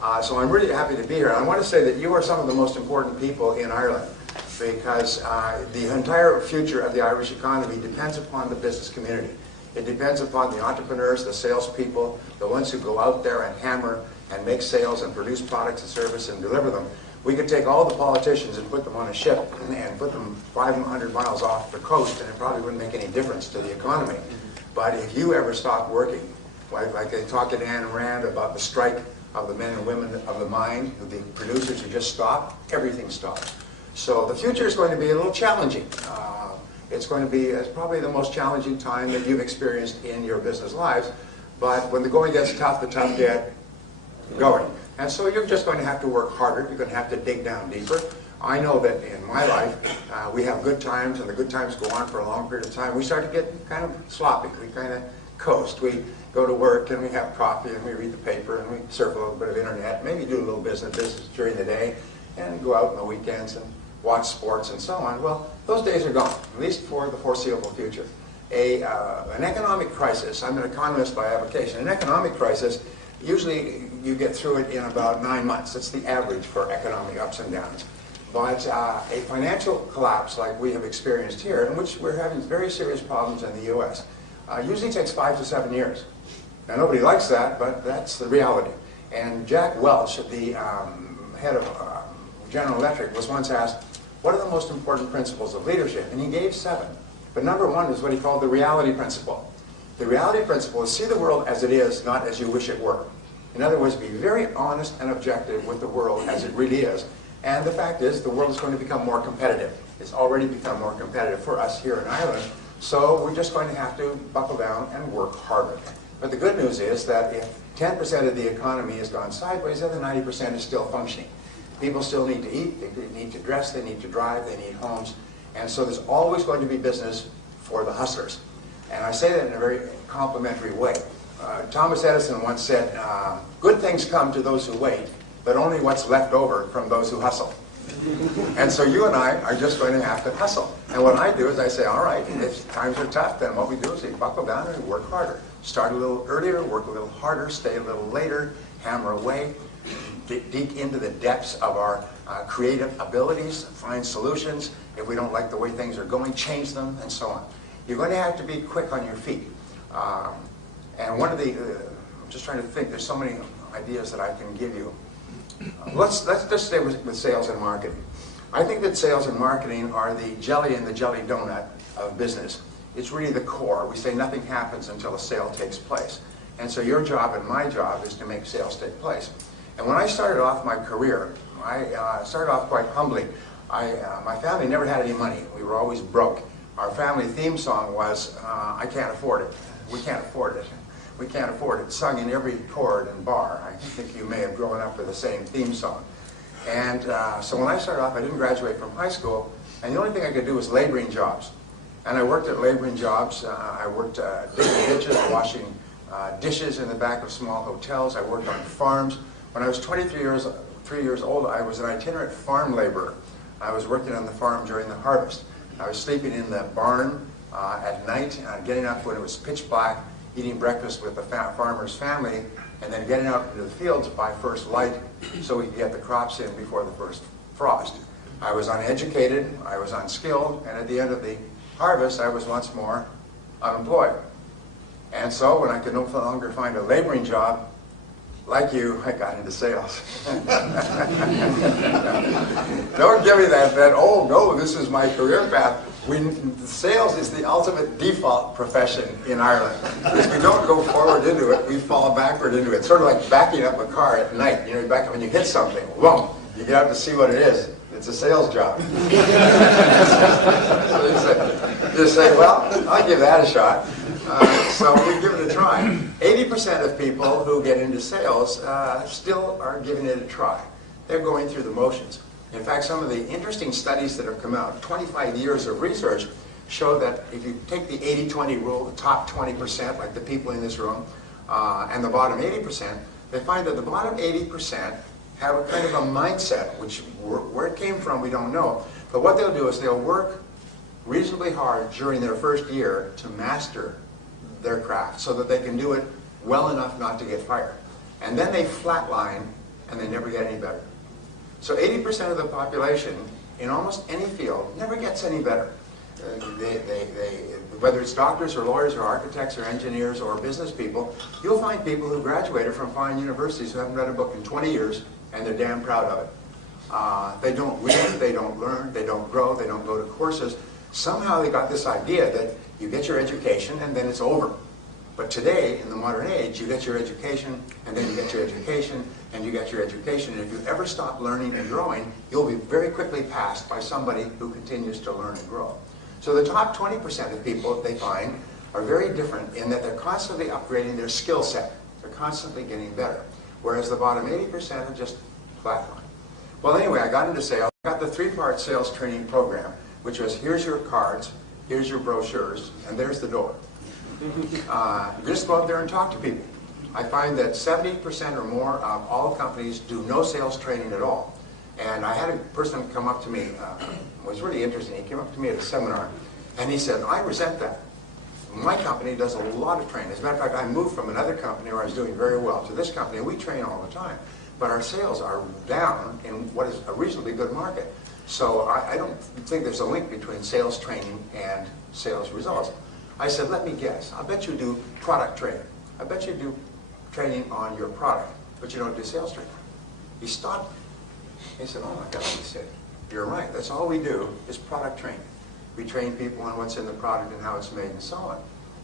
So I'm really happy to be here. I want to say that you are some of the most important people in Ireland because the entire future of the Irish economy depends upon the business community. It depends upon the entrepreneurs, the salespeople, the ones who go out there and hammer and make sales and produce products and service and deliver them. We could take all the politicians and put them on a ship and put them 500 miles off the coast and it probably wouldn't make any difference to the economy. But if you ever stop working, like they talk at Ayn Rand about the strike of the men and women of the mine, the producers who just stop, everything stops. So the future is going to be a little challenging. It's going to be probably the most challenging time that you've experienced in your business lives. But when the going gets tough, the tough get going. And so you're just going to have to work harder. You're going to have to dig down deeper. I know that in my life, we have good times, and the good times go on for a long period of time. We start to get kind of sloppy. We kind of coast. We go to work, and we have coffee, and we read the paper, and we surf a little bit of internet, maybe do a little business during the day, and go out on the weekends and watch sports and so on. Well, those days are gone, at least for the foreseeable future. An economic crisis, I'm an economist by avocation, an economic crisis, usually you get through it in about 9 months. That's the average for economic ups and downs. But a financial collapse like we have experienced here, in which we're having very serious problems in the U.S., usually takes 5 to 7 years. Now, nobody likes that, but that's the reality. And Jack Welch, the head of General Electric, was once asked, what are the most important principles of leadership? And he gave 7. But number 1 is what he called the reality principle. The reality principle is see the world as it is, not as you wish it were. In other words, be very honest and objective with the world as it really is. And the fact is, the world is going to become more competitive. It's already become more competitive for us here in Ireland. So we're just going to have to buckle down and work harder. But the good news is that if 10% of the economy has gone sideways, the other 90% is still functioning. People still need to eat, they need to dress, they need to drive, they need homes. And so there's always going to be business for the hustlers. And I say that in a very complimentary way. Thomas Edison once said, good things come to those who wait, but only what's left over from those who hustle. And so you and I are just going to have to hustle. And what I do is I say, all right, if times are tough, then what we do is we buckle down and we work harder. Start a little earlier, work a little harder, stay a little later, hammer away, dig into the depths of our creative abilities, find solutions. If we don't like the way things are going, change them, and so on. You're going to have to be quick on your feet. And one of the, I'm just trying to think, there's so many ideas that I can give you. Let's just stay with sales and marketing. I think that sales and marketing are the jelly in the jelly donut of business. It's really the core. We say nothing happens until a sale takes place. And so your job and my job is to make sales take place. And when I started off my career, I started off quite humbly. My family never had any money. We were always broke. Our family theme song was, I can't afford it. We can't afford it. We can't afford it. Sung in every chord and bar. I think you may have grown up with the same theme song. And so when I started off, I didn't graduate from high school, and the only thing I could do was laboring jobs. And I worked at laboring jobs. I worked digging ditches, washing dishes in the back of small hotels. I worked on farms. When I was 3 years old, I was an itinerant farm laborer. I was working on the farm during the harvest. I was sleeping in the barn at night, getting up when it was pitch black, eating breakfast with the farmer's family, and then getting out into the fields by first light so we could get the crops in before the first frost. I was uneducated, I was unskilled, and at the end of the harvest, I was once more unemployed. And so when I could no longer find a laboring job, like you, I got into sales. Don't give me that, oh no, this is my career path. Sales is the ultimate default profession in Ireland. If we don't go forward into it, we fall backward into it. It's sort of like backing up a car at night. You know, you back up when you hit something, boom, you get out to see what it is. It's a sales job. So you say, well, I'll give that a shot. So we give it a try. 80% of people who get into sales still are giving it a try. They're going through the motions. In fact, some of the interesting studies that have come out, 25 years of research, show that if you take the 80-20 rule, the top 20%, like the people in this room, and the bottom 80%, they find that the bottom 80% have a kind of a mindset, which where it came from we don't know, but what they'll do is they'll work reasonably hard during their first year to master their craft so that they can do it well enough not to get fired. And then they flatline and they never get any better. So 80% of the population in almost any field never gets any better. Whether it's doctors or lawyers or architects or engineers or business people, you'll find people who graduated from fine universities who haven't read a book in 20 years, and they're damn proud of it. They don't read, they don't learn, they don't grow, they don't go to courses. Somehow they got this idea that you get your education and then it's over. But today, in the modern age, you get your education, and then you get your education, and you get your education. And if you ever stop learning and growing, you'll be very quickly passed by somebody who continues to learn and grow. So the top 20% of people, they find, are very different in that they're constantly upgrading their skill set. They're constantly getting better. Whereas the bottom 80% are just flatline. Well, anyway, I got into sales. I got the 3-part sales training program, which was here's your cards, here's your brochures, and there's the door. Just go out there and talk to people. I find that 70% or more of all companies do no sales training at all. And I had a person come up to me, it was really interesting. He came up to me at a seminar, and he said, I resent that. My company does a lot of training. As a matter of fact, I moved from another company where I was doing very well to this company, and we train all the time. But our sales are down in what is a reasonably good market. So I don't think there's a link between sales training and sales results. I said, let me guess. I bet you do product training. I bet you do training on your product, but you don't do sales training. He stopped. He said, oh my God, he said, you're right. That's all we do is product training. We train people on what's in the product and how it's made and so on.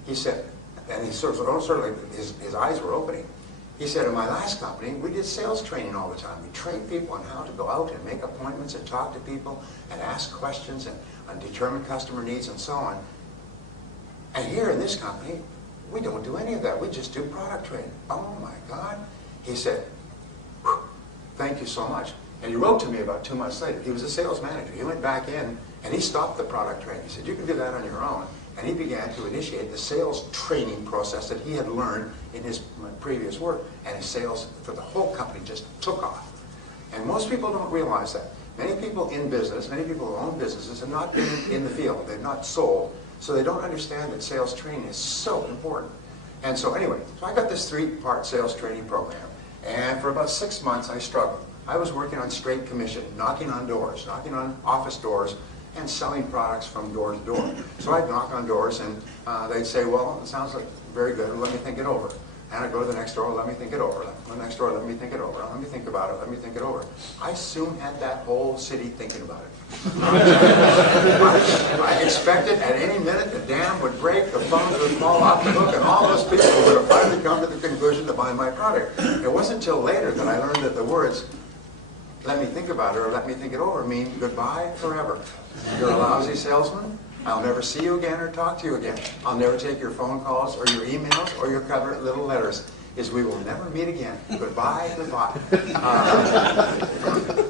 He said, and he sort of his eyes were opening. He said, in my last company, we did sales training all the time. We trained people on how to go out and make appointments and talk to people and ask questions and determine customer needs and so on. And here in this company, we don't do any of that. We just do product training. Oh my God. He said, thank you so much. And he wrote to me about 2 months later. He was a sales manager. He went back in and he stopped the product training. He said, you can do that on your own. And he began to initiate the sales training process that he had learned in his previous work. And his sales for the whole company just took off. And most people don't realize that. Many people in business, many people who own businesses have not been in the field. They've not sold. So they don't understand that sales training is so important. And so anyway, so I got this 3-part sales training program. And for about 6 months, I struggled. I was working on straight commission, knocking on doors, knocking on office doors, and selling products from door to door. So I'd knock on doors, and they'd say, well, it sounds like very good, let me think it over. And I'd go to the next door, let me think it over. The next door, let me think it over. Let me think about it, let me think it over. I soon had that whole city thinking about it. I expected at any minute the dam would break, the phones would fall off the hook, and all those people would have finally come to the conclusion to buy my product. It wasn't until later that I learned that the words, let me think about it or let me think it over, mean goodbye forever. You're a lousy salesman. I'll never see you again or talk to you again. I'll never take your phone calls or your emails or your cover little letters. Is we will never meet again. Goodbye, goodbye.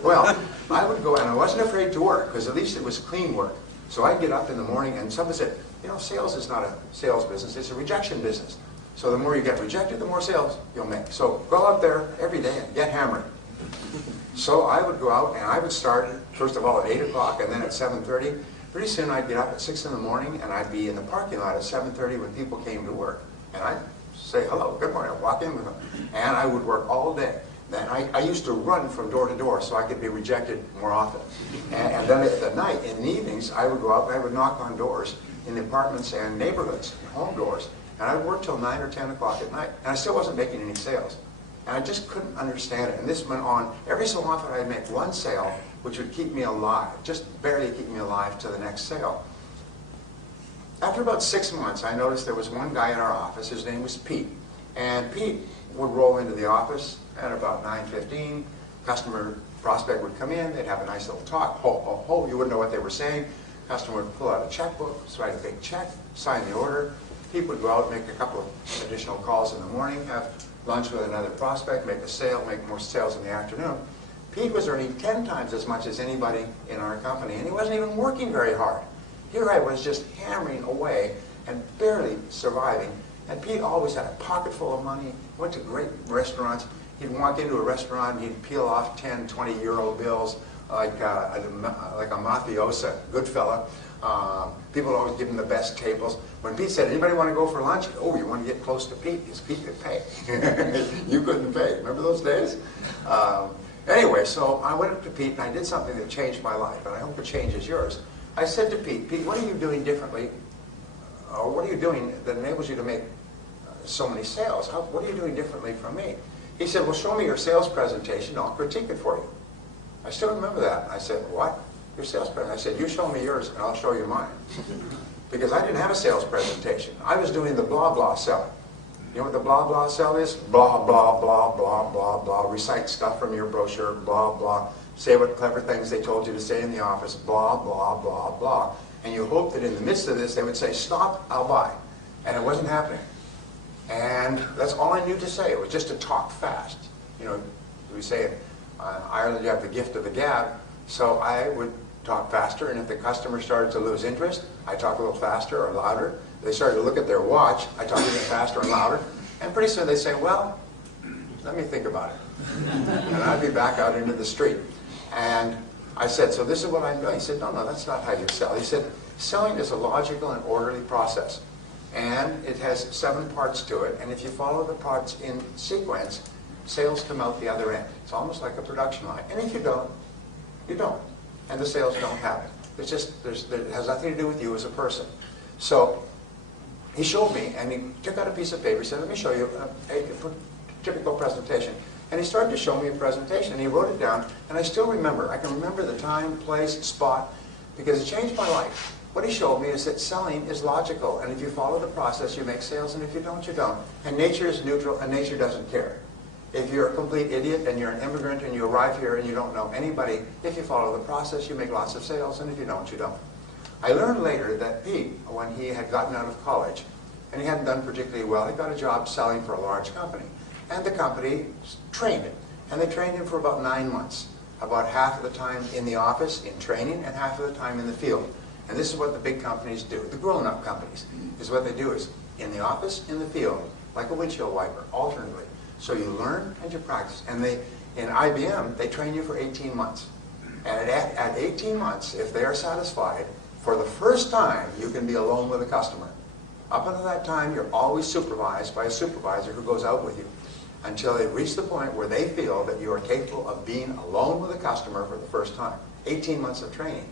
Well, I would go, and I wasn't afraid to work, because at least it was clean work. So I'd get up in the morning, and someone said, you know, sales is not a sales business, it's a rejection business. So the more you get rejected, the more sales you'll make. So go out there every day and get hammered. So I would go out, and I would start, first of all, at 8 o'clock, and then at 7:30. Pretty soon I'd get up at 6 in the morning, and I'd be in the parking lot at 7:30 when people came to work. And I'd say, hello, good morning, I'd walk in with them. And I would work all day. Then I used to run from door to door so I could be rejected more often. And then at the night, in the evenings, I would go out and I would knock on doors in the apartments and neighborhoods, home doors. And I would work till 9 or 10 o'clock at night. And I still wasn't making any sales. And I just couldn't understand it. And this went on. Every so often I'd make one sale, which would keep me alive, just barely keep me alive to the next sale. After about 6 months, I noticed there was one guy in our office. His name was Pete. And Pete would roll into the office at about 9:15. Customer prospect would come in. They'd have a nice little talk. Ho, ho, ho. You wouldn't know what they were saying. Customer would pull out a checkbook, write a big check, sign the order. Pete would go out, make a couple of additional calls in the morning, have lunch with another prospect, make a sale, make more sales in the afternoon. Pete was earning 10 times as much as anybody in our company, and he wasn't even working very hard. Here I was just hammering away and barely surviving. And Pete always had a pocket full of money, went to great restaurants. He'd walk into a restaurant and he'd peel off 10, 20 euro bills like a mafiosa, good fella. People always give him the best tables. When Pete said, anybody want to go for lunch? Oh, you want to get close to Pete? Because Pete could pay. You couldn't pay. Remember those days? Anyway, so I went up to Pete and I did something that changed my life, and I hope it changes yours. I said to Pete, Pete, what are you doing differently? Or what are you doing that enables you to make so many sales? What are you doing differently from me? He said, well, show me your sales presentation. I'll critique it for you. I still remember that. I said, what? Your sales presentation? I said, you show me yours and I'll show you mine. Because I didn't have a sales presentation. I was doing the blah, blah sell. You know what the blah, blah sell is? Blah, blah, blah, blah, blah, blah. Recite stuff from your brochure, blah, blah. Say what clever things they told you to say in the office, blah, blah, blah, blah. And you hope that in the midst of this they would say, stop, I'll buy. And it wasn't happening. And that's all I knew to say. It was just to talk fast. You know, we say in Ireland you have the gift of the gab. So I would talk faster, and if the customer started to lose interest, I talk a little faster or louder. They started to look at their watch, I talk a little faster and louder. And pretty soon they say, well, let me think about it. And I'd be back out into the street. And I said, so this is what I'm doing. He said, no, no, that's not how you sell. He said, selling is a logical and orderly process. And it has 7 parts to it. And if you follow the parts in sequence, sales come out the other end. It's almost like a production line. And if you don't, you don't. And the sales don't happen. It's just, it has nothing to do with you as a person. So he showed me, and he took out a piece of paper. He said, let me show you a typical presentation. And he started to show me a presentation. And he wrote it down. And I still remember. I can remember the time, place, spot, because it changed my life. What he showed me is that selling is logical. And if you follow the process, you make sales. And if you don't, you don't. And nature is neutral, and nature doesn't care. If you're a complete idiot and you're an immigrant and you arrive here and you don't know anybody, if you follow the process, you make lots of sales, and if you don't, you don't. I learned later that Pete, when he had gotten out of college, and he hadn't done particularly well, he got a job selling for a large company. And the company trained him. And they trained him for about 9 months. About half of the time in the office, in training, and half of the time in the field. And this is what the big companies do. The grown-up companies is what they do is in the office, in the field, like a windshield wiper, alternately. So you learn and you practice. And in IBM, they train you for 18 months. And at 18 months, if they are satisfied, for the first time, you can be alone with a customer. Up until that time, you're always supervised by a supervisor who goes out with you until they reach the point where they feel that you are capable of being alone with a customer for the first time. 18 months of training.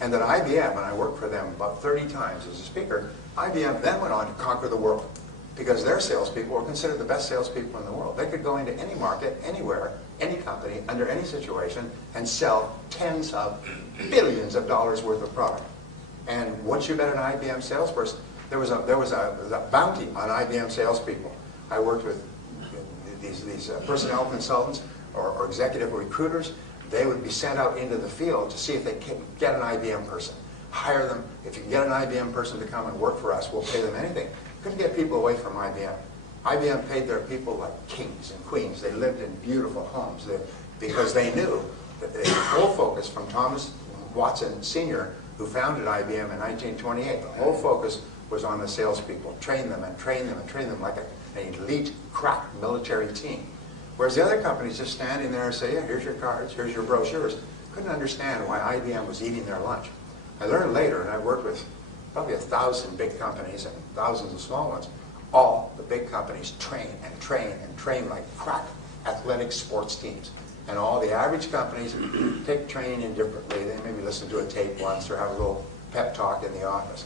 And at IBM, and I worked for them about 30 times as a speaker, IBM then went on to conquer the world. Because their salespeople were considered the best salespeople in the world. They could go into any market, anywhere, any company, under any situation, and sell tens of billions of dollars worth of product. And once you met an IBM salesperson, there was a bounty on IBM salespeople. I worked with these personnel consultants or executive recruiters. They would be sent out into the field to see if they can get an IBM person. Hire them. If you can get an IBM person to come and work for us, we'll pay them anything. Couldn't get people away from IBM. IBM paid their people like kings and queens. They lived in beautiful homes because they knew that the whole focus from Thomas Watson Sr., who founded IBM in 1928, the whole focus was on the salespeople. Train them and train them and train them like an elite, crack military team. Whereas the other companies just standing there and say, yeah, here's your cards, here's your brochures. Couldn't understand why IBM was eating their lunch. I learned later, and I worked with probably 1,000 big companies and thousands of small ones. All the big companies train and train and train like crack athletic sports teams. And all the average companies take training indifferently. They maybe listen to a tape once or have a little pep talk in the office.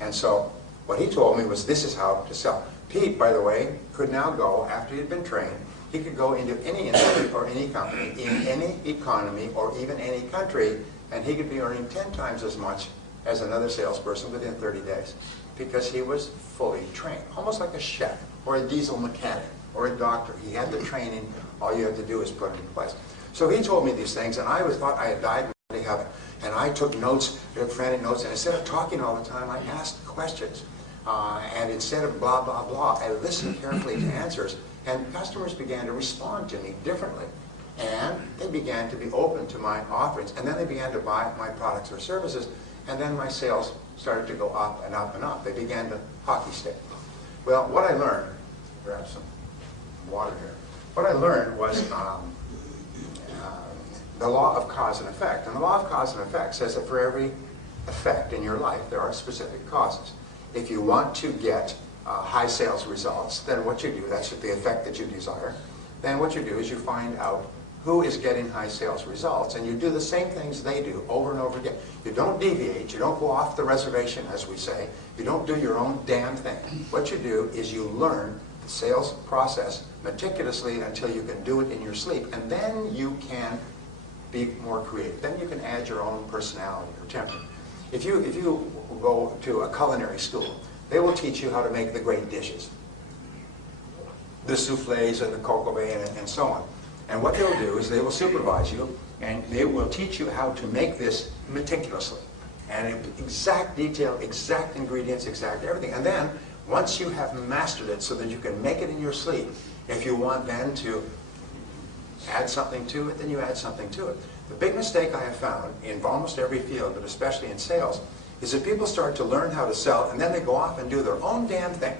And so what he told me was this is how to sell. Pete, by the way, could now go, after he'd been trained, he could go into any industry or any company, in any economy or even any country, and he could be earning 10 times as much as another salesperson within 30 days because he was fully trained, almost like a chef or a diesel mechanic or a doctor. He had the training. All you had to do is put it in place. So he told me these things, and I always thought I had died in heaven. And I took notes, took frantic notes, and instead of talking all the time, I asked questions. And instead of blah, blah, blah, I listened carefully to answers, and customers began to respond to me differently. And they began to be open to my offerings, and then they began to buy my products or services. And then my sales started to go up and up and up. They began to hockey stick. Well, what I learned, grab some water here. What I learned was the law of cause and effect. And the law of cause and effect says that for every effect in your life, there are specific causes. If you want to get high sales results, then what you do, that's the effect that you desire, then what you do is you find out who is getting high sales results, and you do the same things they do over and over again. You don't deviate, you don't go off the reservation, as we say, you don't do your own damn thing. What you do is you learn the sales process meticulously until you can do it in your sleep, and then you can be more creative. Then you can add your own personality or temperament. If you go to a culinary school, they will teach you how to make the great dishes, the souffles and the coq au vin and so on. And what they'll do is they will supervise you, and they will teach you how to make this meticulously. And exact detail, exact ingredients, exact everything. And then, once you have mastered it so that you can make it in your sleep, if you want then to add something to it, then you add something to it. The big mistake I have found in almost every field, but especially in sales, is that people start to learn how to sell, and then they go off and do their own damn thing.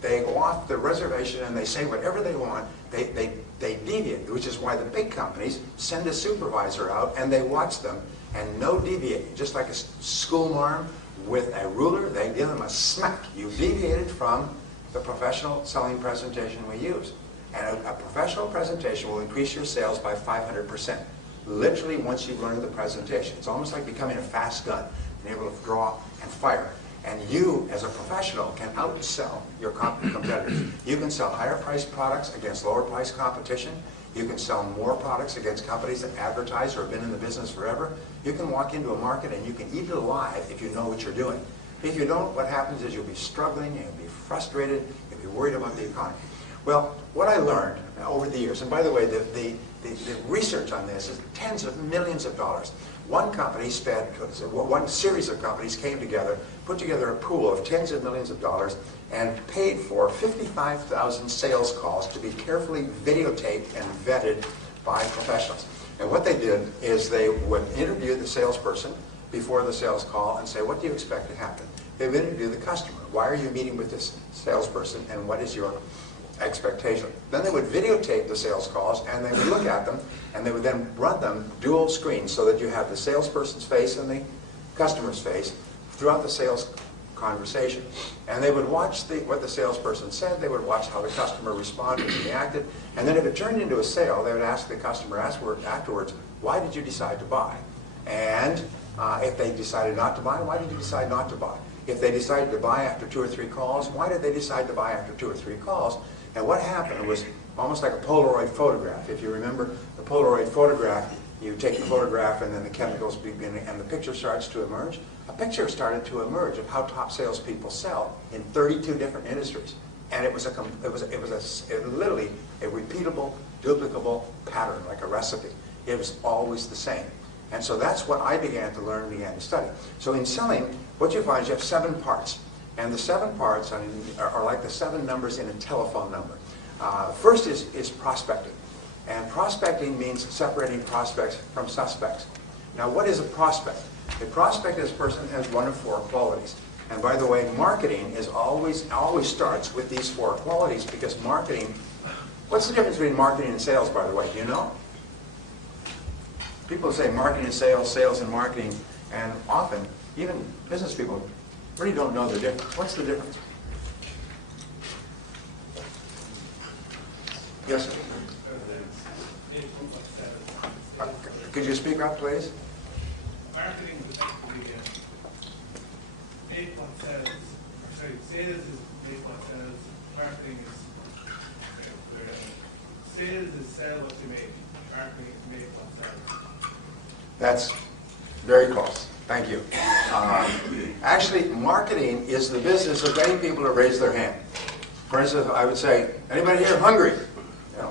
They go off the reservation and they say whatever they want. They deviate, which is why the big companies send a supervisor out and they watch them and no deviating. Just like a school marm with a ruler, they give them a smack. You deviated from the professional selling presentation we use. And a professional presentation will increase your sales by 500%. Literally once you've learned the presentation. It's almost like becoming a fast gun, being able to draw and fire. And you, as a professional, can outsell your competitors. You can sell higher priced products against lower priced competition. You can sell more products against companies that advertise or have been in the business forever. You can walk into a market and you can eat it alive if you know what you're doing. If you don't, what happens is you'll be struggling, you'll be frustrated, you'll be worried about the economy. Well, what I learned over the years, and by the way, the research on this is tens of millions of dollars. One series of companies came together, put together a pool of tens of millions of dollars, and paid for 55,000 sales calls to be carefully videotaped and vetted by professionals. And what they did is they would interview the salesperson before the sales call and say, what do you expect to happen? They would interview the customer. Why are you meeting with this salesperson, and what is your expectation? Then they would videotape the sales calls and they would look at them, and they would then run them dual screen so that you have the salesperson's face and the customer's face throughout the sales conversation. And they would watch what the salesperson said, they would watch how the customer responded and reacted, and then if it turned into a sale, they would ask the customer afterwards, why did you decide to buy? And if they decided not to buy, why did you decide not to buy? If they decided to buy after 2 or 3 calls, why did they decide to buy after 2 or 3 calls? And what happened was almost like a Polaroid photograph. If you remember the Polaroid photograph, you take the photograph and then the chemicals begin and the picture starts to emerge. A picture started to emerge of how top salespeople sell in 32 different industries. And it was literally a repeatable, duplicable pattern, like a recipe. It was always the same. And so that's what I began to learn and began to study. So in selling, what you find is you have 7 parts. And the 7 parts are like the 7 numbers in a telephone number. First is prospecting. And prospecting means separating prospects from suspects. Now, what is a prospect? A prospect is a person who has 1 of 4 qualities. And by the way, marketing is always starts with these 4 qualities, because marketing, what's the difference between marketing and sales, by the way? Do you know? People say marketing and sales, sales and marketing, and often, even business people really don't know the difference. What's the difference? Yes, sir. Could you speak up, please? Marketing is basically make what sells. Sorry, sales is make what sells. Marketing is sales is sell what you make. Marketing is make what sells. That's very close. Thank you. Actually, marketing is the business of getting people to raise their hand. For instance, I would say, anybody here hungry?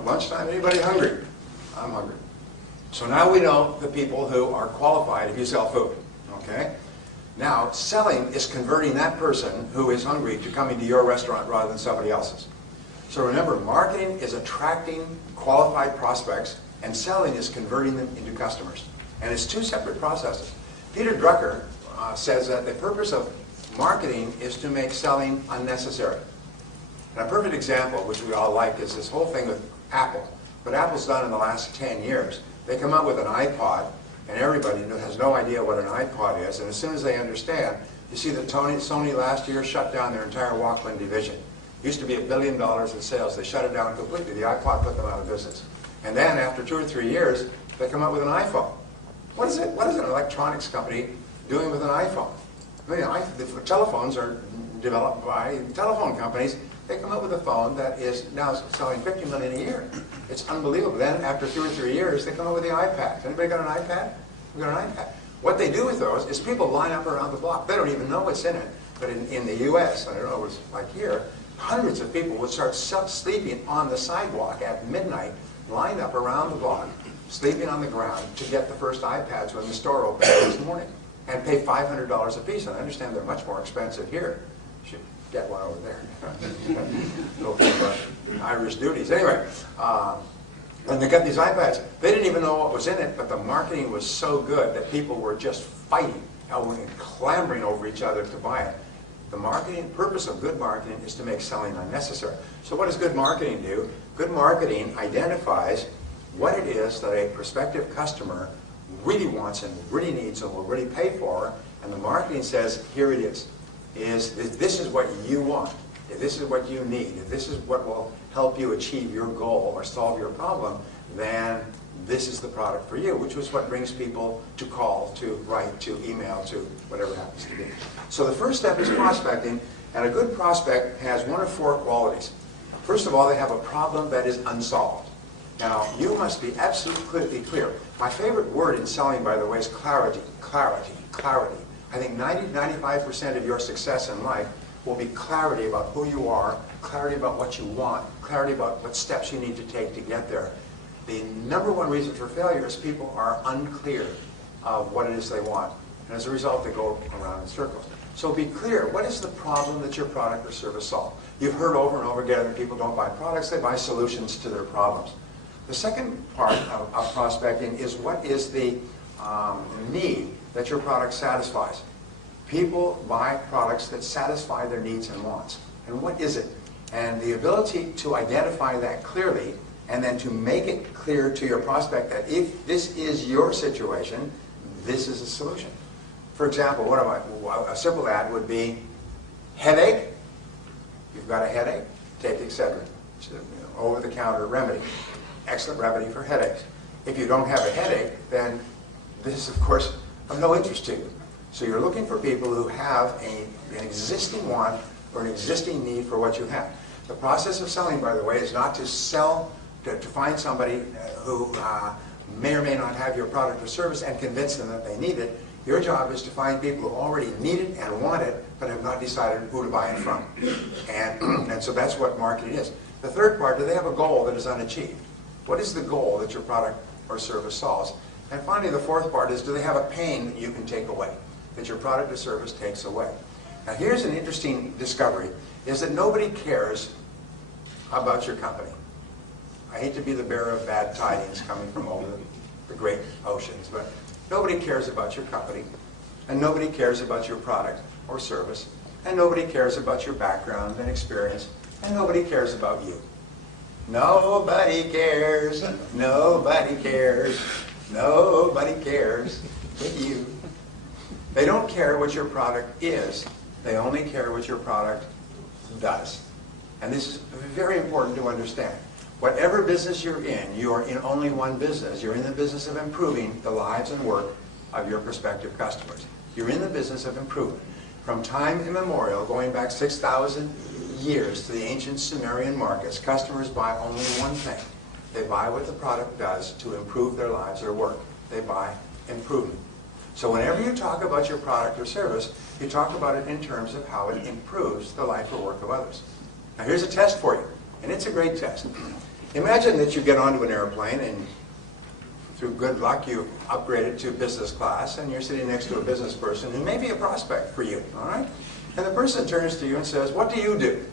Lunchtime, anybody hungry? I'm hungry. So now we know the people who are qualified if you sell food. Okay? Now, selling is converting that person who is hungry to coming to your restaurant rather than somebody else's. So remember, marketing is attracting qualified prospects, and selling is converting them into customers. And it's 2 separate processes. Peter Drucker says that the purpose of marketing is to make selling unnecessary. And a perfect example, which we all like, is this whole thing with Apple. What Apple's done in the last 10 years, they come out with an iPod, and everybody has no idea what an iPod is. And as soon as they understand, you see that Sony last year shut down their entire Walkman division. It used to be $1 billion in sales. They shut it down completely. The iPod put them out of business. And then after 2 or 3 years, they come out with an iPhone. What is an electronics company doing with an iPhone? I mean, the telephones are developed by telephone companies. They come up with a phone that is now selling $50 million a year. It's unbelievable. Then after 2 or 3 years, they come up with the iPad. Anybody got an iPad? We've got an iPad. What they do with those is people line up around the block. They don't even know what's in it. But in the U.S., I don't know what it's like here, hundreds of people would start sleeping on the sidewalk at midnight, lined up around the block, sleeping on the ground to get the first iPads when the store opened this morning, and pay $500 a piece. And I understand they're much more expensive here. You should get one over there. Go for Irish duties. Anyway, when they got these iPads, they didn't even know what was in it, but the marketing was so good that people were just fighting and clambering over each other to buy it. The marketing purpose of good marketing is to make selling unnecessary. So what does good marketing do? Good marketing identifies what it is that a prospective customer really wants and really needs and will really pay for, and the marketing says, here it is. If this is what you want, if this is what you need, if this is what will help you achieve your goal or solve your problem, then this is the product for you, which is what brings people to call, to write, to email, to whatever it happens to be. So the first step is prospecting, and a good prospect has 1 of 4 qualities. First of all, they have a problem that is unsolved. Now, you must be absolutely clear. My favorite word in selling, by the way, is clarity. Clarity. Clarity. I think 90–95% of your success in life will be clarity about who you are, clarity about what you want, clarity about what steps you need to take to get there. The number 1 reason for failure is people are unclear of what it is they want. And as a result, they go around in circles. So be clear. What is the problem that your product or service solves? You've heard over and over again that people don't buy products, they buy solutions to their problems. The second part of prospecting is what is the need that your product satisfies. People buy products that satisfy their needs and wants. And what is it? And the ability to identify that clearly and then to make it clear to your prospect that if this is your situation, this is a solution. For example, a simple ad would be, headache? You've got a headache? Take Excedrin. It's an over-the-counter remedy. Excellent remedy for headaches. If you don't have a headache, then this is, of course, of no interest to you. So you're looking for people who have an existing want or an existing need for what you have. The process of selling, by the way, is not to sell, to find somebody who may or may not have your product or service and convince them that they need it. Your job is to find people who already need it and want it, but have not decided who to buy it from. And so that's what marketing is. The third part, do they have a goal that is unachieved? What is the goal that your product or service solves? And finally, the fourth part is, do they have a pain that you can take away, that your product or service takes away? Now here's an interesting discovery, is that nobody cares about your company. I hate to be the bearer of bad tidings coming from over the great oceans, but nobody cares about your company, and nobody cares about your product or service, and nobody cares about your background and experience, and nobody cares about you. Nobody cares, nobody cares, nobody cares but you. They don't care what your product is, they only care what your product does. And this is very important to understand. Whatever business you're in, you are in only one business. You're in the business of improving the lives and work of your prospective customers. You're in the business of improvement. From time immemorial, going back 6,000 years to the ancient Sumerian markets, customers buy only one thing. They buy what the product does to improve their lives or work. They buy improvement. So whenever you talk about your product or service, you talk about it in terms of how it improves the life or work of others. Now here's a test for you, and it's a great test. Imagine that you get onto an airplane and through good luck you upgraded to business class and you're sitting next to a business person who may be a prospect for you, all right? And the person turns to you and says, what do you do?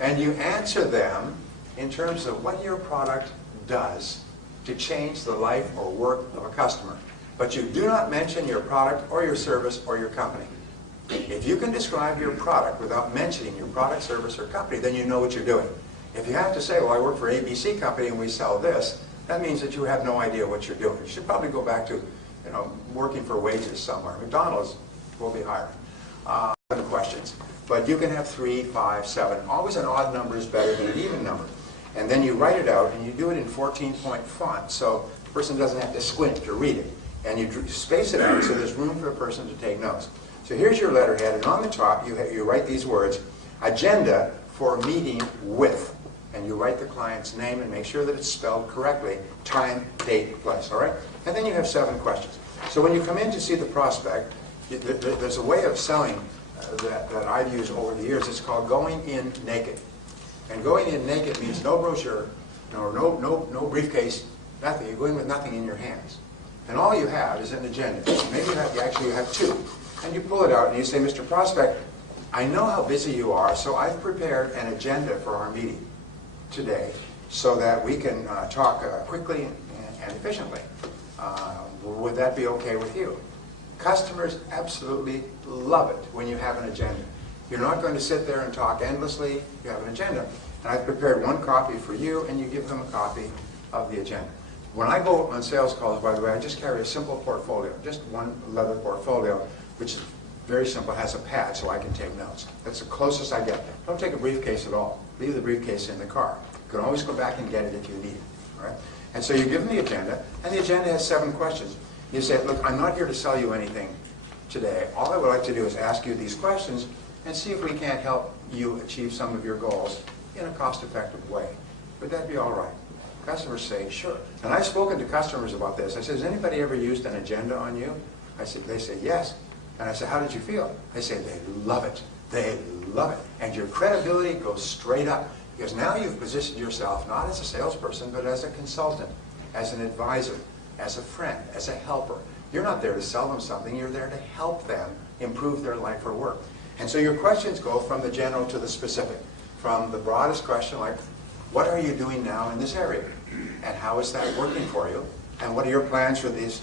And you answer them in terms of what your product does to change the life or work of a customer. But you do not mention your product or your service or your company. If you can describe your product without mentioning your product, service, or company, then you know what you're doing. If you have to say, well, I work for ABC Company and we sell this, that means that you have no idea what you're doing. You should probably go back to working for wages somewhere. McDonald's will be hiring. 7 questions. But you can have 3, 5, 7. Always an odd number is better than an even number. And then you write it out, and you do it in 14-point font, so the person doesn't have to squint to read it. And you space it out so there's room for a person to take notes. So here's your letterhead, and on the top you write these words, agenda for meeting with. And you write the client's name and make sure that it's spelled correctly, time, date, place, all right? And then you have 7 questions. So when you come in to see the prospect, there's a way of selling that I've used over the years. It's called going in naked. And going in naked means no brochure, no briefcase, nothing. You go in with nothing in your hands. And all you have is an agenda. Maybe you have 2. And you pull it out and you say, Mr. Prospect, I know how busy you are, so I've prepared an agenda for our meeting today so that we can talk quickly and efficiently. Would that be okay with you? Customers absolutely love it when you have an agenda. You're not going to sit there and talk endlessly. You have an agenda. And I've prepared 1 copy for you, and you give them a copy of the agenda. When I go on sales calls, by the way, I just carry a simple portfolio, just 1 leather portfolio, which is very simple, has a pad so I can take notes. That's the closest I get. Don't take a briefcase at all. Leave the briefcase in the car. You can always go back and get it if you need it. All right? And so you give them the agenda, and the agenda has 7 questions. You say, look, I'm not here to sell you anything today. All I would like to do is ask you these questions and see if we can't help you achieve some of your goals in a cost-effective way. Would that be all right? Customers say, sure. And I've spoken to customers about this. I said, has anybody ever used an agenda on you? They say, yes. And I said, how did you feel? They say, they love it. They love it. And your credibility goes straight up. Because now you've positioned yourself not as a salesperson, but as a consultant, as an advisor, as a friend, as a helper. You're not there to sell them something. You're there to help them improve their life or work. And so your questions go from the general to the specific. From the broadest question like, what are you doing now in this area? And how is that working for you? And what are your plans for this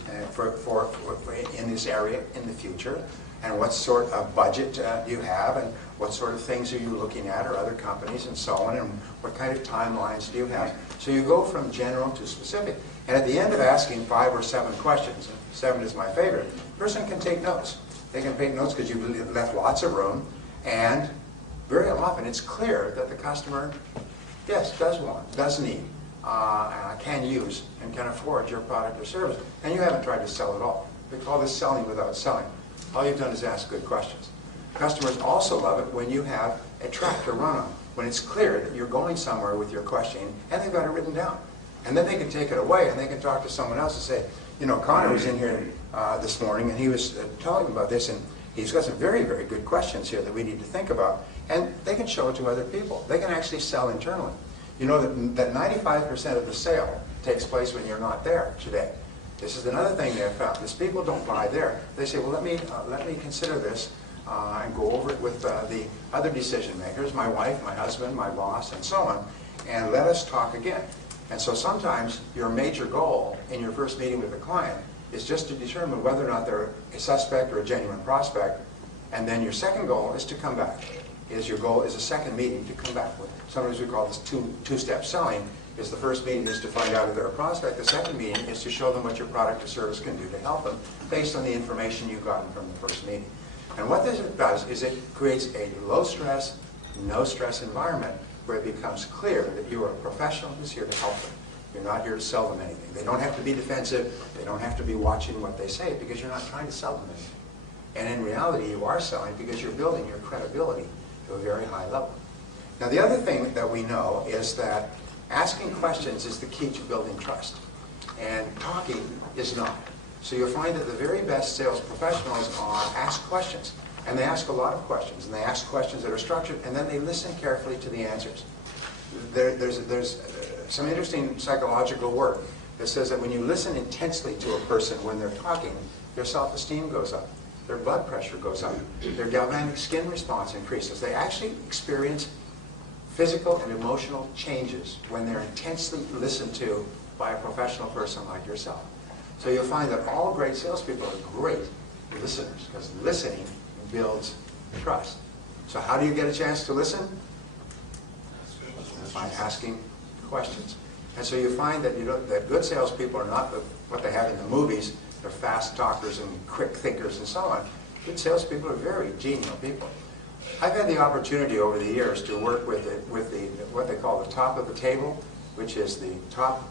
in this area in the future? And what sort of budget do you have? And what sort of things are you looking at, or other companies, and so on? And what kind of timelines do you have? So you go from general to specific. And at the end of asking 5 or 7 questions, 7 is my favorite, the person can take notes. They can take notes because you've left lots of room. And very often it's clear that the customer, yes, does want, does need, can use, and can afford your product or service. And you haven't tried to sell at all. We call this selling without selling. All you've done is ask good questions. Customers also love it when you have a track to run on, when it's clear that you're going somewhere with your questioning, and they've got it written down. And then they can take it away, and they can talk to someone else and say, Connor was in here this morning, and he was telling about this, and he's got some very, very good questions here that we need to think about. And they can show it to other people. They can actually sell internally. You know that 95% of the sale takes place when you're not there today. This is another thing they've found. Is people don't buy there. They say, well, let me consider this and go over it with the other decision makers, my wife, my husband, my boss, and so on, and let us talk again. And so sometimes your major goal in your first meeting with the client is just to determine whether or not they're a suspect or a genuine prospect, and then your second goal is to come back. Your goal is a second meeting to come back with. Sometimes we call this two-step selling. Is the first meeting is to find out if they're a prospect. The second meeting is to show them what your product or service can do to help them based on the information you've gotten from the first meeting. And what this does is it creates a low-stress, no-stress environment where it becomes clear that you are a professional who's here to help them. You're not here to sell them anything. They don't have to be defensive. They don't have to be watching what they say because you're not trying to sell them anything. And in reality, you are selling because you're building your credibility to a very high level. Now, the other thing that we know is that asking questions is the key to building trust. And talking is not. So you'll find that the very best sales professionals ask questions. And they ask a lot of questions. And they ask questions that are structured. And then they listen carefully to the answers. There's some interesting psychological work that says that when you listen intensely to a person when they're talking, their self-esteem goes up. Their blood pressure goes up. Their galvanic skin response increases. They actually experience physical and emotional changes when they're intensely listened to by a professional person like yourself. So you'll find that all great salespeople are great listeners because listening builds trust. So how do you get a chance to listen? By asking questions. And so you find that that good salespeople are not what they have in the movies, They're fast talkers and quick thinkers and so on. Good salespeople are very genial people. I've had the opportunity over the years to work with what they call the top of the table, which is the top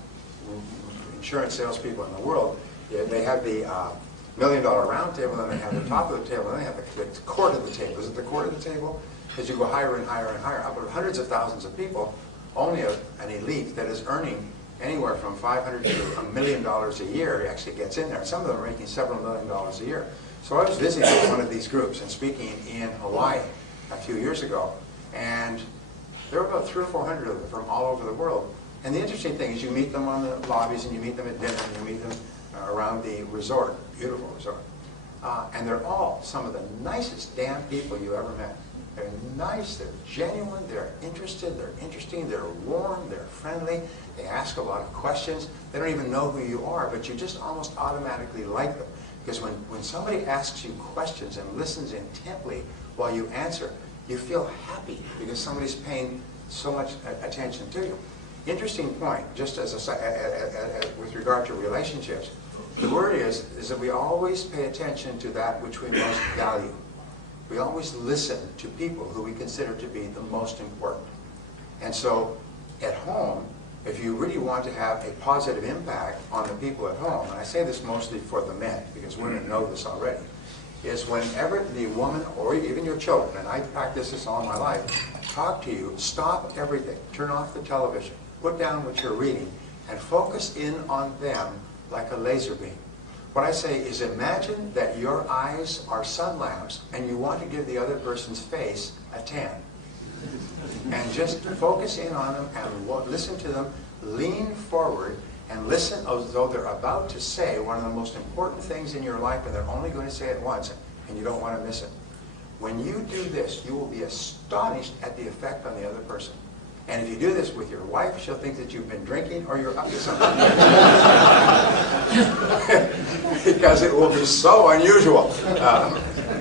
insurance salespeople in the world. They have the $1 million round table, and they have the top of the table, and they have the court of the table. Is it the court of the table? As you go higher and higher and higher, up with hundreds of thousands of people, only an elite that is earning anywhere from $500 to $1 million a year actually gets in there. Some of them are making several $1 million a year. So I was visiting one of these groups and speaking in Hawaii a few years ago, and there were about 300 or 400 of them from all over the world. And the interesting thing is you meet them on the lobbies, and you meet them at dinner, and you meet them around the resort, beautiful resort. And they're all some of the nicest damn people you ever met. They're nice, they're genuine, they're interested, they're interesting, they're warm, they're friendly, they ask a lot of questions. They don't even know who you are, but you just almost automatically like them. Because when somebody asks you questions and listens intently while you answer, you feel happy because somebody's paying so much attention to you. Interesting point, just as with regard to relationships, the word is that we always pay attention to that which we most value. We always listen to people who we consider to be the most important. And so, at home, if you really want to have a positive impact on the people at home, and I say this mostly for the men, because women know this already, is whenever the woman, or even your children, and I practice this all my life, talk to you, stop everything, turn off the television, put down what you're reading, and focus in on them like a laser beam. What I say is imagine that your eyes are sun lamps and you want to give the other person's face a tan. And just focus in on them and listen to them, lean forward and listen as though they're about to say one of the most important things in your life, and they're only going to say it once and you don't want to miss it. When you do this, you will be astonished at the effect on the other person. And if you do this with your wife, she'll think that you've been drinking or you're up to something. Because it will be so unusual.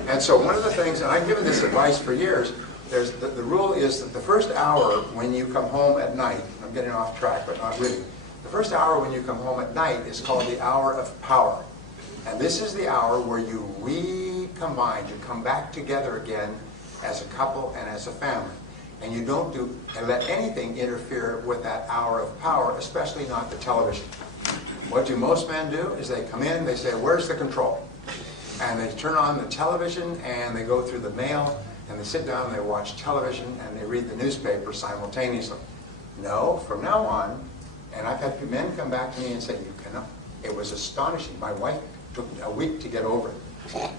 And so one of the things, and I've given this advice for years, the rule is that the first hour when you come home at night, I'm getting off track, but not really. The first hour when you come home at night is called the hour of power. And this is the hour where you recombine, you come back together again as a couple and as a family. And you don't let anything interfere with that hour of power, especially not the television. What do most men do is they come in, they say, where's the control? And they turn on the television and they go through the mail and they sit down and they watch television and they read the newspaper simultaneously. No, from now on, and I've had men come back to me and say, you cannot. It was astonishing. My wife took a week to get over it.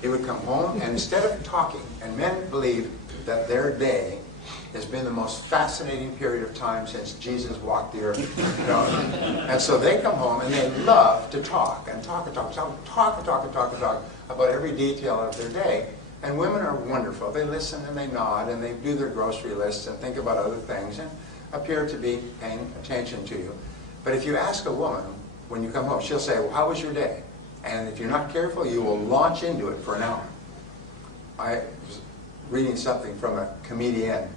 They would come home and instead of talking, and men believe that their day has been the most fascinating period of time since Jesus walked the earth. You know? And so they come home and they love to talk and talk about every detail of their day. And women are wonderful. They listen and they nod and they do their grocery lists and think about other things and appear to be paying attention to you. But if you ask a woman when you come home, she'll say, well, how was your day? And if you're not careful, you will launch into it for an hour. I was reading something from a comedian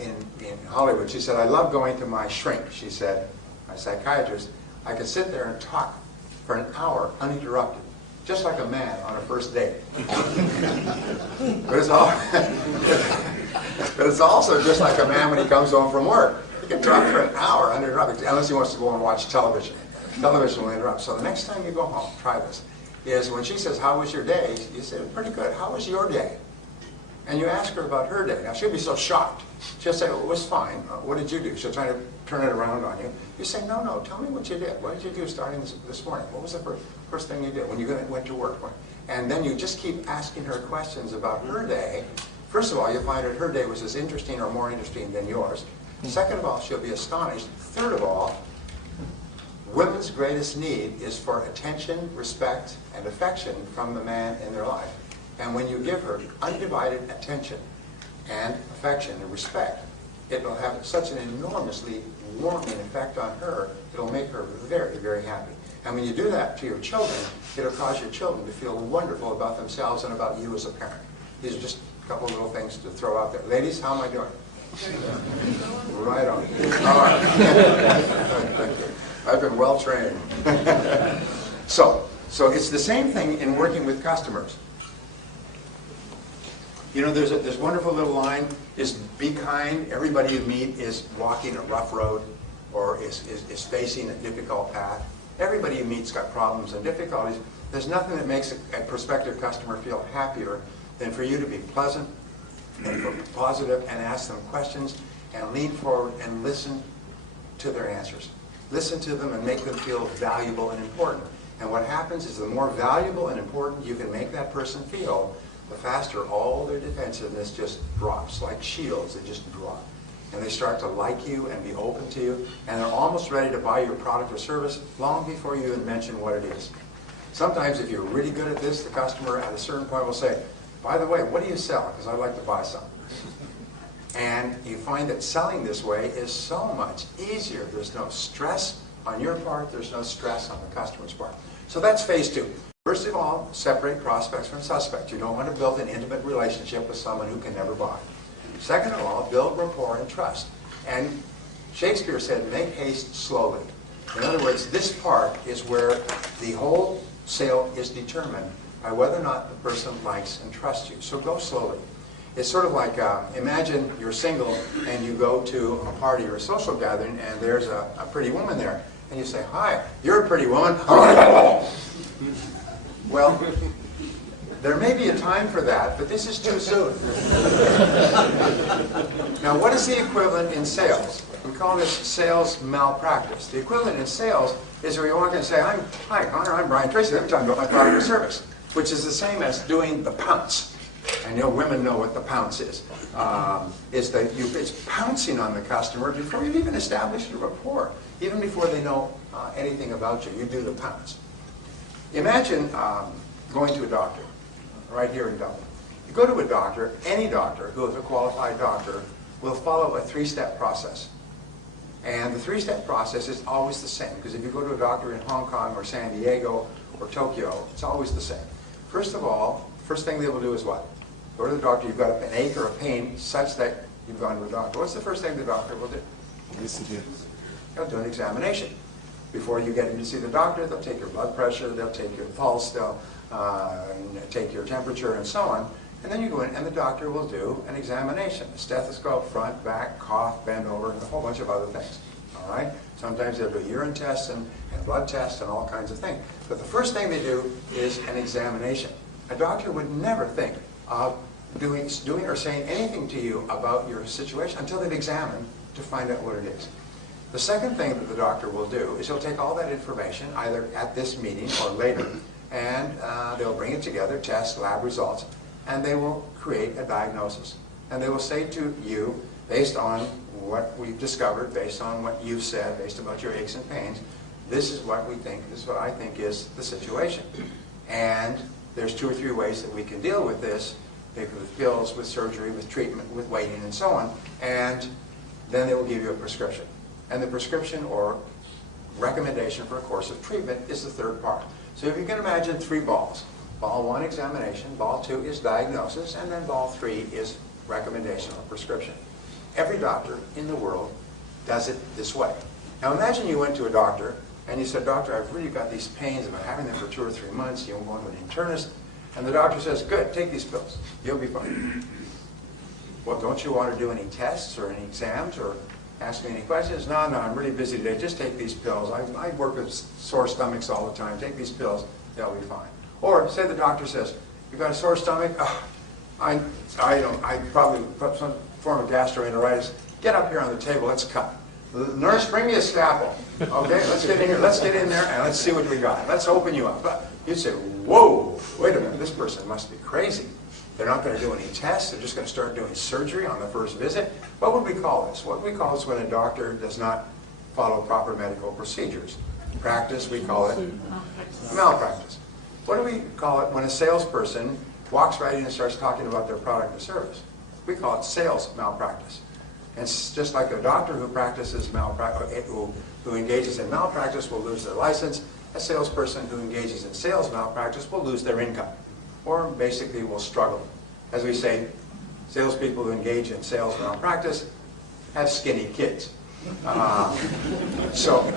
in Hollywood. She said, I love going to my shrink, she said, my psychiatrist. I could sit there and talk for an hour uninterrupted, just like a man on a first date. But it's also just like a man when he comes home from work. He can talk for an hour uninterrupted, unless he wants to go and watch television. Television will interrupt. So the next time you go home, try this, is when she says, how was your day? You say, pretty good. How was your day? And you ask her about her day. Now, she'll be so shocked. She'll say, well, it was fine. What did you do? She'll try to turn it around on you. You say, no, tell me what you did. What did you do starting this morning? What was the first thing you did when you went to work? And then you just keep asking her questions about her day. First of all, you'll find that her day was as interesting or more interesting than yours. Second of all, she'll be astonished. Third of all, women's greatest need is for attention, respect, and affection from the man in their life. And when you give her undivided attention and affection and respect, it will have such an enormously warming effect on her, it'll make her very, very happy. And when you do that to your children, it'll cause your children to feel wonderful about themselves and about you as a parent. These are just a couple of little things to throw out there. Ladies, how am I doing? Right on. All right. Thank you. I've been well trained. So, So it's the same thing in working with customers. You know, there's this wonderful little line, is be kind. Everybody you meet is walking a rough road or is facing a difficult path. Everybody you meet's got problems and difficulties. There's nothing that makes a prospective customer feel happier than for you to be pleasant and positive and ask them questions and lean forward and listen to their answers. Listen to them and make them feel valuable and important. And what happens is the more valuable and important you can make that person feel, the faster all their defensiveness just drops, like shields, they just drop. And they start to like you and be open to you, and they're almost ready to buy your product or service long before you even mention what it is. Sometimes if you're really good at this, the customer at a certain point will say, by the way, what do you sell? Because I'd like to buy some. And you find that selling this way is so much easier. There's no stress on your part, there's no stress on the customer's part. So that's phase two. First of all, separate prospects from suspects. You don't want to build an intimate relationship with someone who can never buy. Second of all, build rapport and trust. And Shakespeare said, make haste slowly. In other words, this part is where the whole sale is determined by whether or not the person likes and trusts you. So go slowly. It's sort of like, imagine you're single and you go to a party or a social gathering and there's a pretty woman there. And you say, hi, you're a pretty woman. Well, there may be a time for that, but this is too soon. Now, what is the equivalent in sales? We call this sales malpractice. The equivalent in sales is where you walk in and say, hi, Connor, I'm Brian Tracy. Let me tell you about my product or service, which is the same as doing the pounce. I know women know what the pounce is. It's pouncing on the customer before you've even established a rapport, even before they know anything about you. You do the pounce. Imagine going to a doctor, right here in Dublin. You go to a doctor, any doctor who is a qualified doctor will follow a three-step process. And the three-step process is always the same, because if you go to a doctor in Hong Kong or San Diego or Tokyo, it's always the same. First of all, first thing they will do is what? Go to the doctor, you've got an ache or a pain such that you've gone to a doctor. What's the first thing the doctor will do? They'll do an examination. Before you get in to see the doctor, they'll take your blood pressure, they'll take your pulse, they'll take your temperature and so on. And then you go in and the doctor will do an examination. A stethoscope, front, back, cough, bend over, and a whole bunch of other things. All right? Sometimes they'll do urine tests and blood tests and all kinds of things. But the first thing they do is an examination. A doctor would never think of doing or saying anything to you about your situation until they've examined to find out what it is. The second thing that the doctor will do is he'll take all that information, either at this meeting or later, and they'll bring it together, test, lab results, and they will create a diagnosis. And they will say to you, based on what we've discovered, based on what you've said, based on your aches and pains, this is what we think, this is what I think is the situation. And there's 2 or 3 ways that we can deal with this, with pills, with surgery, with treatment, with waiting, and so on. And then they will give you a prescription. And the prescription or recommendation for a course of treatment is the third part. So if you can imagine 3 balls. Ball 1, examination. Ball 2 is diagnosis. And then ball 3 is recommendation or prescription. Every doctor in the world does it this way. Now imagine you went to a doctor and you said, doctor, I've really got these pains. I've been having them for 2 or 3 months. You're going to an internist. And the doctor says, good, take these pills. You'll be fine. Well, don't you want to do any tests or any exams or ask me any questions? No, I'm really busy today. Just take these pills. I work with sore stomachs all the time. Take these pills. They'll be fine. Or say the doctor says, you've got a sore stomach? I probably put some form of gastroenteritis. Get up here on the table. Let's cut. Nurse, bring me a scalpel. Okay, let's get in here. Let's get in there and let's see what we got. Let's open you up. But you'd say, whoa, wait a minute. This person must be crazy. They're not going to do any tests. They're just going to start doing surgery on the first visit. What would we call this? What we call this when a doctor does not follow proper medical procedures. In practice, we call it malpractice. What do we call it when a salesperson walks right in and starts talking about their product or service? We call it sales malpractice. And it's just like a doctor who practices who engages in malpractice will lose their license. A salesperson who engages in sales malpractice will lose their income, or basically will struggle. As we say, salespeople who engage in sales malpractice have skinny kids. So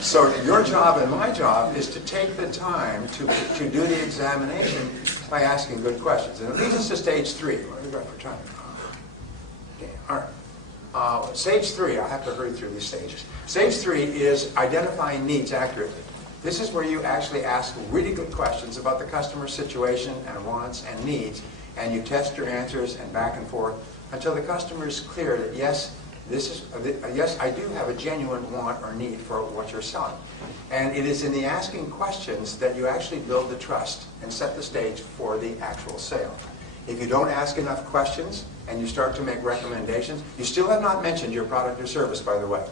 So your job and my job is to take the time to do the examination by asking good questions. And it leads us to stage 3. What have we got for time? Okay, all right. Stage 3, I'll have to hurry through these stages. Stage 3 is identifying needs accurately. This is where you actually ask really good questions about the customer's situation and wants and needs, and you test your answers and back and forth until the customer is clear that yes, yes, I do have a genuine want or need for what you're selling. And it is in the asking questions that you actually build the trust and set the stage for the actual sale. If you don't ask enough questions and you start to make recommendations, you still have not mentioned your product or service, by the way.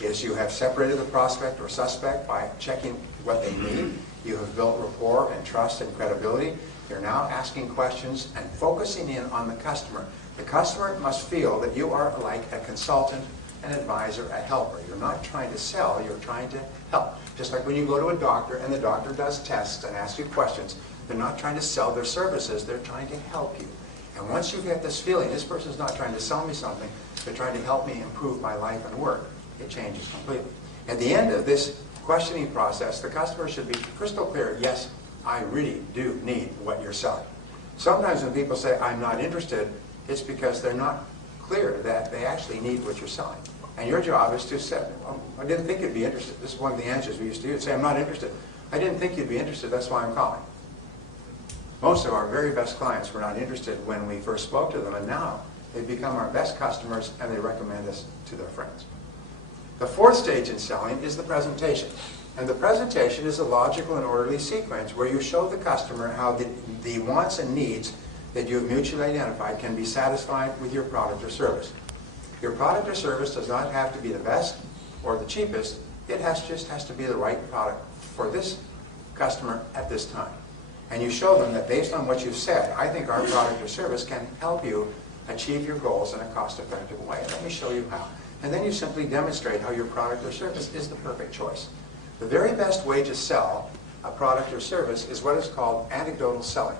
Yes, you have separated the prospect or suspect by checking what they need. You have built rapport and trust and credibility. You're now asking questions and focusing in on the customer. The customer must feel that you are like a consultant, an advisor, a helper. You're not trying to sell, you're trying to help. Just like when you go to a doctor and the doctor does tests and asks you questions, they're not trying to sell their services, they're trying to help you. And once you get this feeling, this person's not trying to sell me something, they're trying to help me improve my life and work, it changes completely. At the end of this questioning process, the customer should be crystal clear, yes, I really do need what you're selling. Sometimes when people say, I'm not interested, it's because they're not clear that they actually need what you're selling. And your job is to say, well, I didn't think you'd be interested. This is one of the answers we used to use. Say, I'm not interested. I didn't think you'd be interested, that's why I'm calling. Most of our very best clients were not interested when we first spoke to them, and now they've become our best customers and they recommend us to their friends. The fourth stage in selling is the presentation. And the presentation is a logical and orderly sequence where you show the customer how the wants and needs that you have mutually identified can be satisfied with your product or service. Your product or service does not have to be the best or the cheapest. It just has to be the right product for this customer at this time. And you show them that based on what you've said, I think our product or service can help you achieve your goals in a cost-effective way. Let me show you how. And then you simply demonstrate how your product or service is the perfect choice. The very best way to sell a product or service is what is called anecdotal selling.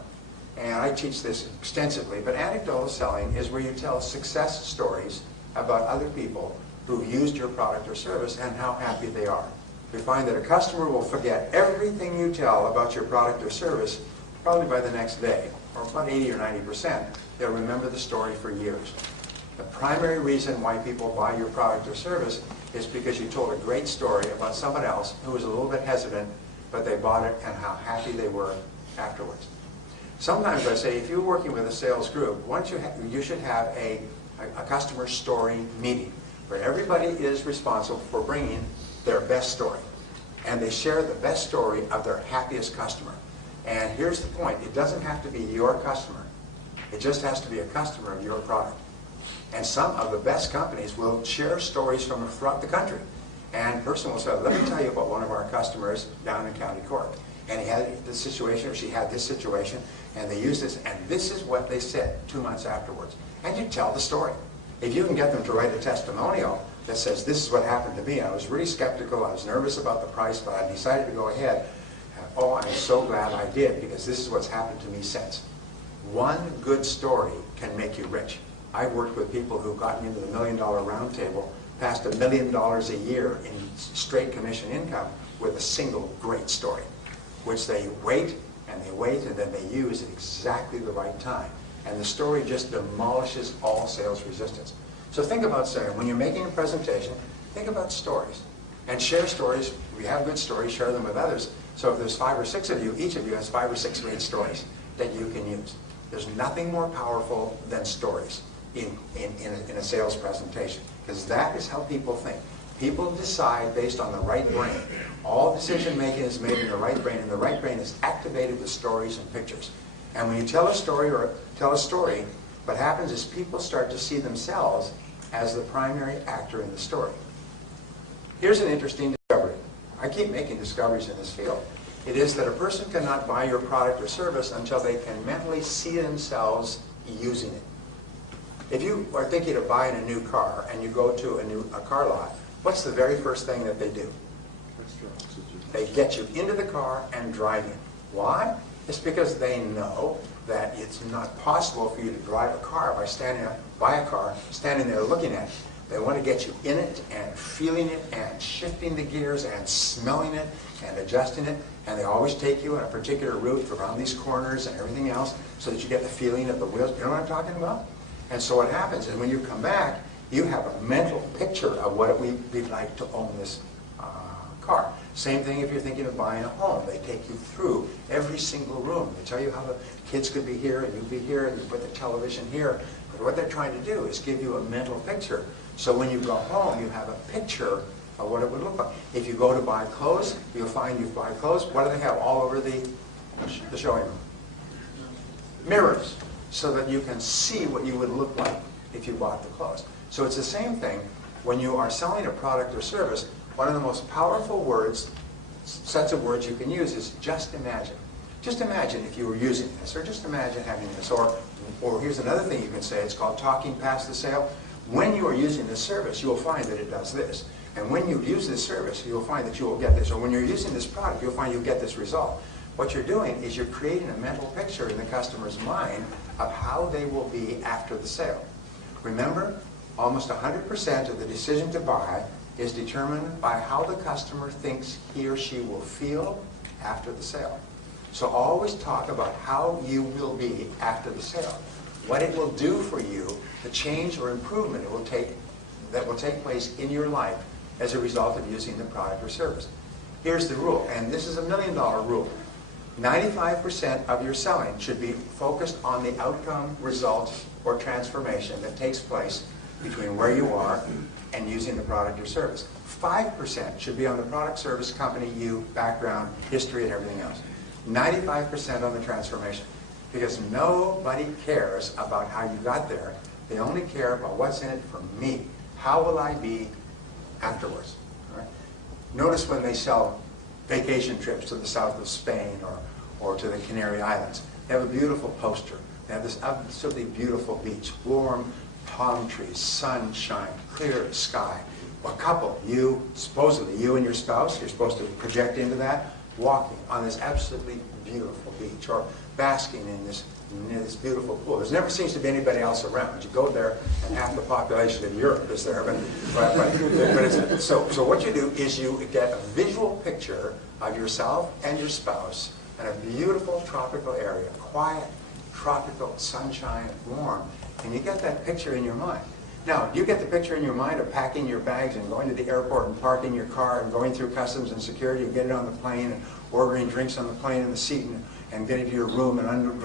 And I teach this extensively, but anecdotal selling is where you tell success stories about other people who've used your product or service and how happy they are. You find that a customer will forget everything you tell about your product or service probably by the next day, or about 80 or 90%. They'll remember the story for years. The primary reason why people buy your product or service is because you told a great story about someone else who was a little bit hesitant, but they bought it and how happy they were afterwards. Sometimes I say, if you're working with a sales group, you should have a customer story meeting where everybody is responsible for bringing their best story. And they share the best story of their happiest customer. And here's the point, it doesn't have to be your customer. It just has to be a customer of your product. And some of the best companies will share stories from throughout the country. And a person will say, let me tell you about one of our customers down in County Cork. And he had this situation, or she had this situation, and they used this, and this is what they said 2 months afterwards. And you tell the story. If you can get them to write a testimonial that says, this is what happened to me, I was really skeptical, I was nervous about the price, but I decided to go ahead. Oh, I'm so glad I did, because this is what's happened to me since. One good story can make you rich. I've worked with people who've gotten into the $1 million round table, past $1 million a year in straight commission income with a single great story, which they wait, and then they use at exactly the right time. And the story just demolishes all sales resistance. So think about saying, when you're making a presentation, think about stories. And share stories. If you have good stories, share them with others. So if there's 5 or 6 of you, each of you has 5 or 6 great stories that you can use. There's nothing more powerful than stories in a sales presentation, because that is how people think. People decide based on the right brain. All decision making is made in the right brain, and the right brain is activated with stories and pictures. And when you tell a story, what happens is people start to see themselves as the primary actor in the story. Here's an interesting discovery. I keep making discoveries in this field. It is that a person cannot buy your product or service until they can mentally see themselves using it. If you are thinking of buying a new car and you go to a car lot, what's the very first thing that they do? They get you into the car and drive you. Why? It's because they know that it's not possible for you to drive a car by standing there looking at it. They want to get you in it and feeling it and shifting the gears and smelling it and adjusting it. And they always take you on a particular route around these corners and everything else so that you get the feeling of the wheels. You know what I'm talking about? And so what happens is when you come back, you have a mental picture of what it would be like to own this car. Same thing if you're thinking of buying a home. They take you through every single room. They tell you how the kids could be here and you'd be here and you put the television here. But what they're trying to do is give you a mental picture. So when you go home, you have a picture of what it would look like. If you go to buy clothes, you'll find you buy clothes. What do they have all over the showing room? Mirrors, so that you can see what you would look like if you bought the clothes. So it's the same thing when you are selling a product or service. One of the most powerful words, sets of words you can use is just imagine. Just imagine if you were using this, or just imagine having this. Or here's another thing you can say, it's called talking past the sale. When you are using this service, you will find that it does this. And when you use this service, you'll find that you will get this. Or when you're using this product, you'll find you'll get this result. What you're doing is you're creating a mental picture in the customer's mind of how they will be after the sale. Remember, almost 100% of the decision to buy is determined by how the customer thinks he or she will feel after the sale. So always talk about how you will be after the sale. What it will do for you, the change or improvement it will take, that will take place in your life as a result of using the product or service. Here's the rule, and this is $1 million rule. 95% of your selling should be focused on the outcome, result, or transformation that takes place between where you are and using the product or service. 5% should be on the product, service, company, you, background, history, and everything else. 95% on the transformation. Because nobody cares about how you got there. They only care about what's in it for me. How will I be afterwards? All right? Notice when they sell vacation trips to the south of Spain or to the Canary Islands. They have a beautiful poster. They have this absolutely beautiful beach, warm palm trees, sunshine, clear sky. A couple, supposedly you and your spouse, you're supposed to project into that, walking on this absolutely beautiful beach or basking in this beautiful pool. There never seems to be anybody else around. You go there and half the population of Europe is there. So what you do is you get a visual picture of yourself and your spouse in a beautiful tropical area, quiet, tropical, sunshine, warm, and you get that picture in your mind. Now, you get the picture in your mind of packing your bags and going to the airport and parking your car and going through customs and security and getting on the plane and ordering drinks on the plane in the seat and getting to your room and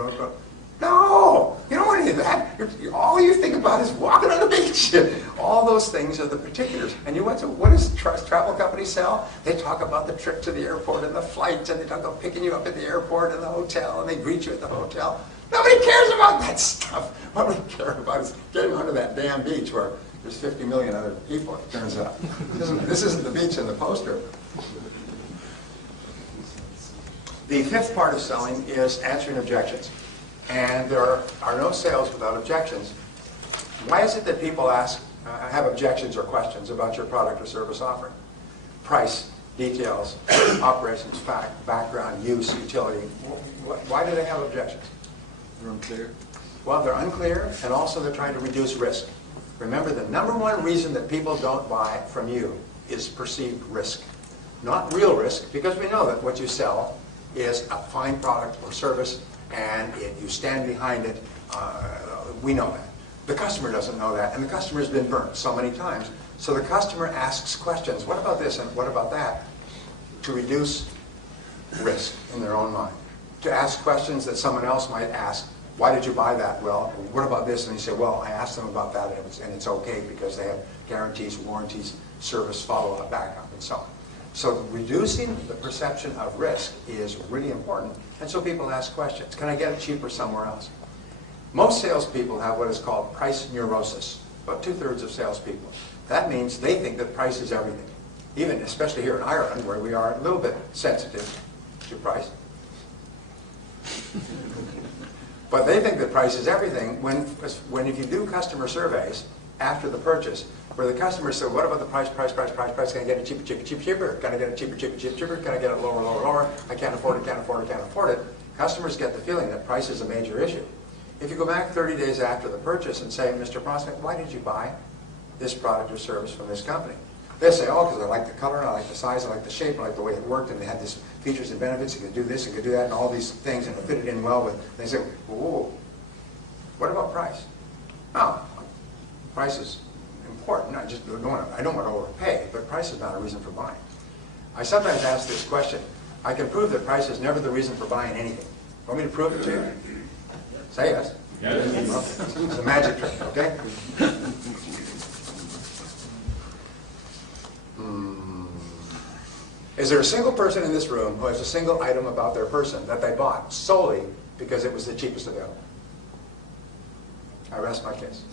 no! You don't want any of that. All you think about is walking on the beach. All those things are the particulars. And what does travel companies sell? They talk about the trip to the airport and the flights, and they talk about picking you up at the airport and the hotel, and they greet you at the hotel. Nobody cares about that stuff. What we care about is getting onto that damn beach where there's 50 million other people, it turns out. This isn't the beach in the poster. The fifth part of selling is answering objections. And there are no sales without objections. Why is it that people have objections or questions about your product or service offering? Price, details, operations, fact, background, use, utility. Why do they have objections? They're unclear. Well, they're unclear, and also they're trying to reduce risk. Remember, the number one reason that people don't buy from you is perceived risk. Not real risk, because we know that what you sell is a fine product or service, and you stand behind it. We know that. The customer doesn't know that, and the customer has been burnt so many times. So the customer asks questions, what about this and what about that, to reduce risk in their own mind. To ask questions that someone else might ask, why did you buy that? Well, what about this? And you say, well, I asked them about that, and it's okay because they have guarantees, warranties, service, follow-up, backup, and so on. So reducing the perception of risk is really important, and so people ask questions. Can I get it cheaper somewhere else? Most salespeople have what is called price neurosis, about 2/3 of salespeople. That means they think that price is everything, even especially here in Ireland, where we are a little bit sensitive to price. But they think that price is everything when if you do customer surveys after the purchase, where the customer said, what about the price, can I get it cheaper? Can I get it cheaper? Can I get it lower? I can't afford it. Customers get the feeling that price is a major issue. If you go back 30 days after the purchase and say, Mr. Prospect, why did you buy this product or service from this company. They say, oh, because I like the color, I like the size, I like the shape, I like the way it worked, and they had these features and benefits, you could do this, you could do that, and all these things, and it fitted in well with. They say, whoa, what about price? Now, price is important. I don't want to overpay, but price is not a reason for buying. I sometimes ask this question. I can prove that price is never the reason for buying anything. Want me to prove it to you? Say yes. Yes. Okay. It's a magic trick, okay? Is there a single person in this room who has a single item about their person that they bought solely because it was the cheapest available? I rest my case.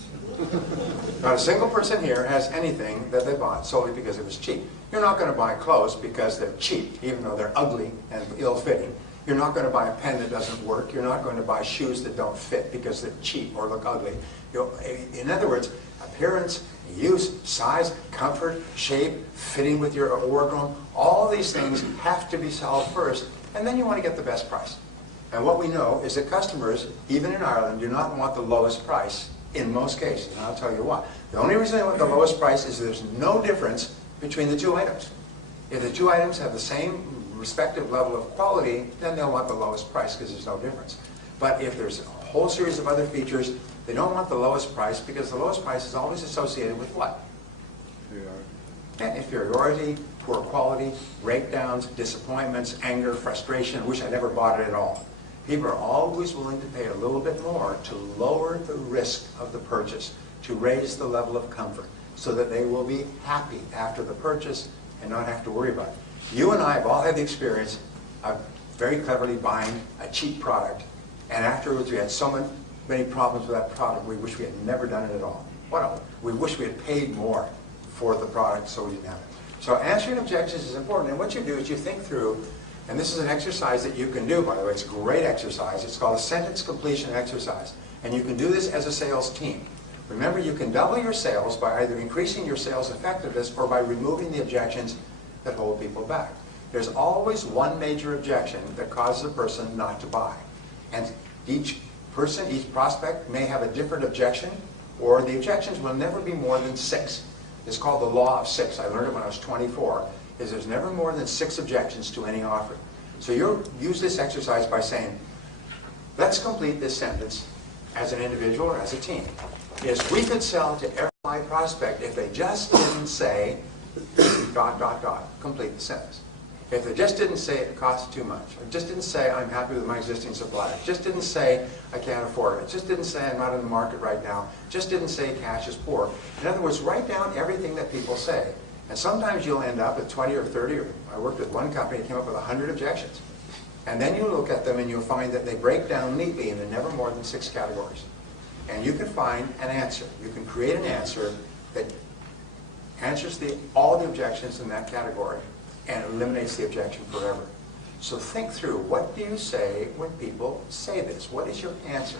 Not a single person here has anything that they bought solely because it was cheap. You're not going to buy clothes because they're cheap, even though they're ugly and ill-fitting. You're not going to buy a pen that doesn't work. You're not going to buy shoes that don't fit because they're cheap or look ugly. In other words, appearance, use, size, comfort, shape, fitting with your wardrobe, all these things have to be solved first, and then you want to get the best price. And what we know is that customers, even in Ireland, do not want the lowest price in most cases, and I'll tell you why. The only reason they want the lowest price is there's no difference between the two items. If the two items have the same respective level of quality, then they'll want the lowest price because there's no difference. But if there's a whole series of other features, they don't want the lowest price because the lowest price is always associated with what? Inferiority, poor quality, breakdowns, disappointments, anger, frustration, wish I never bought it at all. People are always willing to pay a little bit more to lower the risk of the purchase, to raise the level of comfort, so that they will be happy after the purchase and not have to worry about it. You and I have all had the experience of very cleverly buying a cheap product, and afterwards we had so many problems with that product, we wish we had never done it at all. We wish we had paid more for the product so we didn't have it. So answering objections is important, and what you do is you think through, and this is an exercise that you can do, by the way. It's a great exercise. It's called a sentence completion exercise. And you can do this as a sales team. Remember, you can double your sales by either increasing your sales effectiveness or by removing the objections that hold people back. There's always one major objection that causes a person not to buy. And each person, each prospect may have a different objection, or the objections will never be more than 6. It's called the law of 6. I learned it when I was 24. Is there's never more than 6 objections to any offer. So you use this exercise by saying, let's complete this sentence as an individual or as a team. Is we could sell to every prospect if they just didn't say ... complete the sentence. If they just didn't say it costs too much, or just didn't say I'm happy with my existing supplier, just didn't say I can't afford it, just didn't say I'm not in the market right now, just didn't say cash is poor. In other words, write down everything that people say. And sometimes you'll end up with 20 or 30, or I worked with one company that came up with 100 objections. And then you look at them and you'll find that they break down neatly into never more than 6 categories. And you can find an answer. You can create an answer that answers all the objections in that category and eliminates the objection forever. So think through, what do you say when people say this? What is your answer?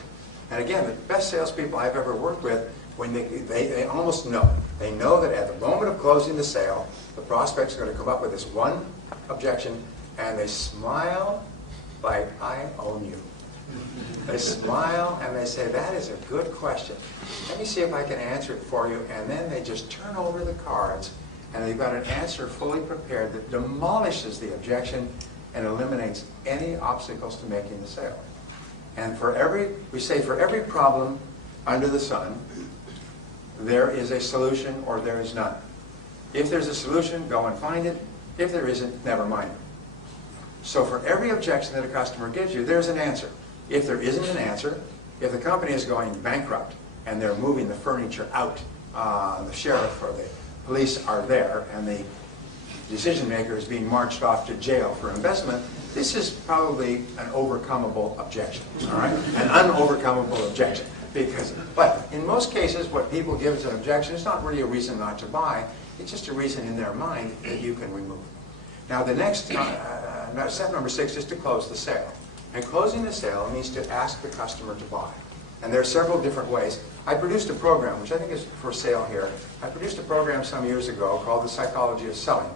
And again, the best salespeople I've ever worked with, when they almost know. They know that at the moment of closing the sale, the prospect's going to come up with this one objection, and they smile like, I own you. They smile and they say, that is a good question. Let me see if I can answer it for you. And then they just turn over the cards, and they've got an answer fully prepared that demolishes the objection and eliminates any obstacles to making the sale. And we say for every problem under the sun, there is a solution or there is none. If there's a solution, go and find it. If there isn't, never mind it. So for every objection that a customer gives you, there's an answer. If there isn't an answer, if the company is going bankrupt and they're moving the furniture out, the sheriff or the police are there, and the decision maker is being marched off to jail for investment, this is probably an overcomable objection, all right? An unovercomable objection. But in most cases, what people give as an objection is not really a reason not to buy. It's just a reason in their mind that you can remove. Now the next, step number 6 is to close the sale. And closing the sale means to ask the customer to buy. And there are several different ways. I produced a program, which I think is for sale here. I produced a program some years ago called The Psychology of Selling.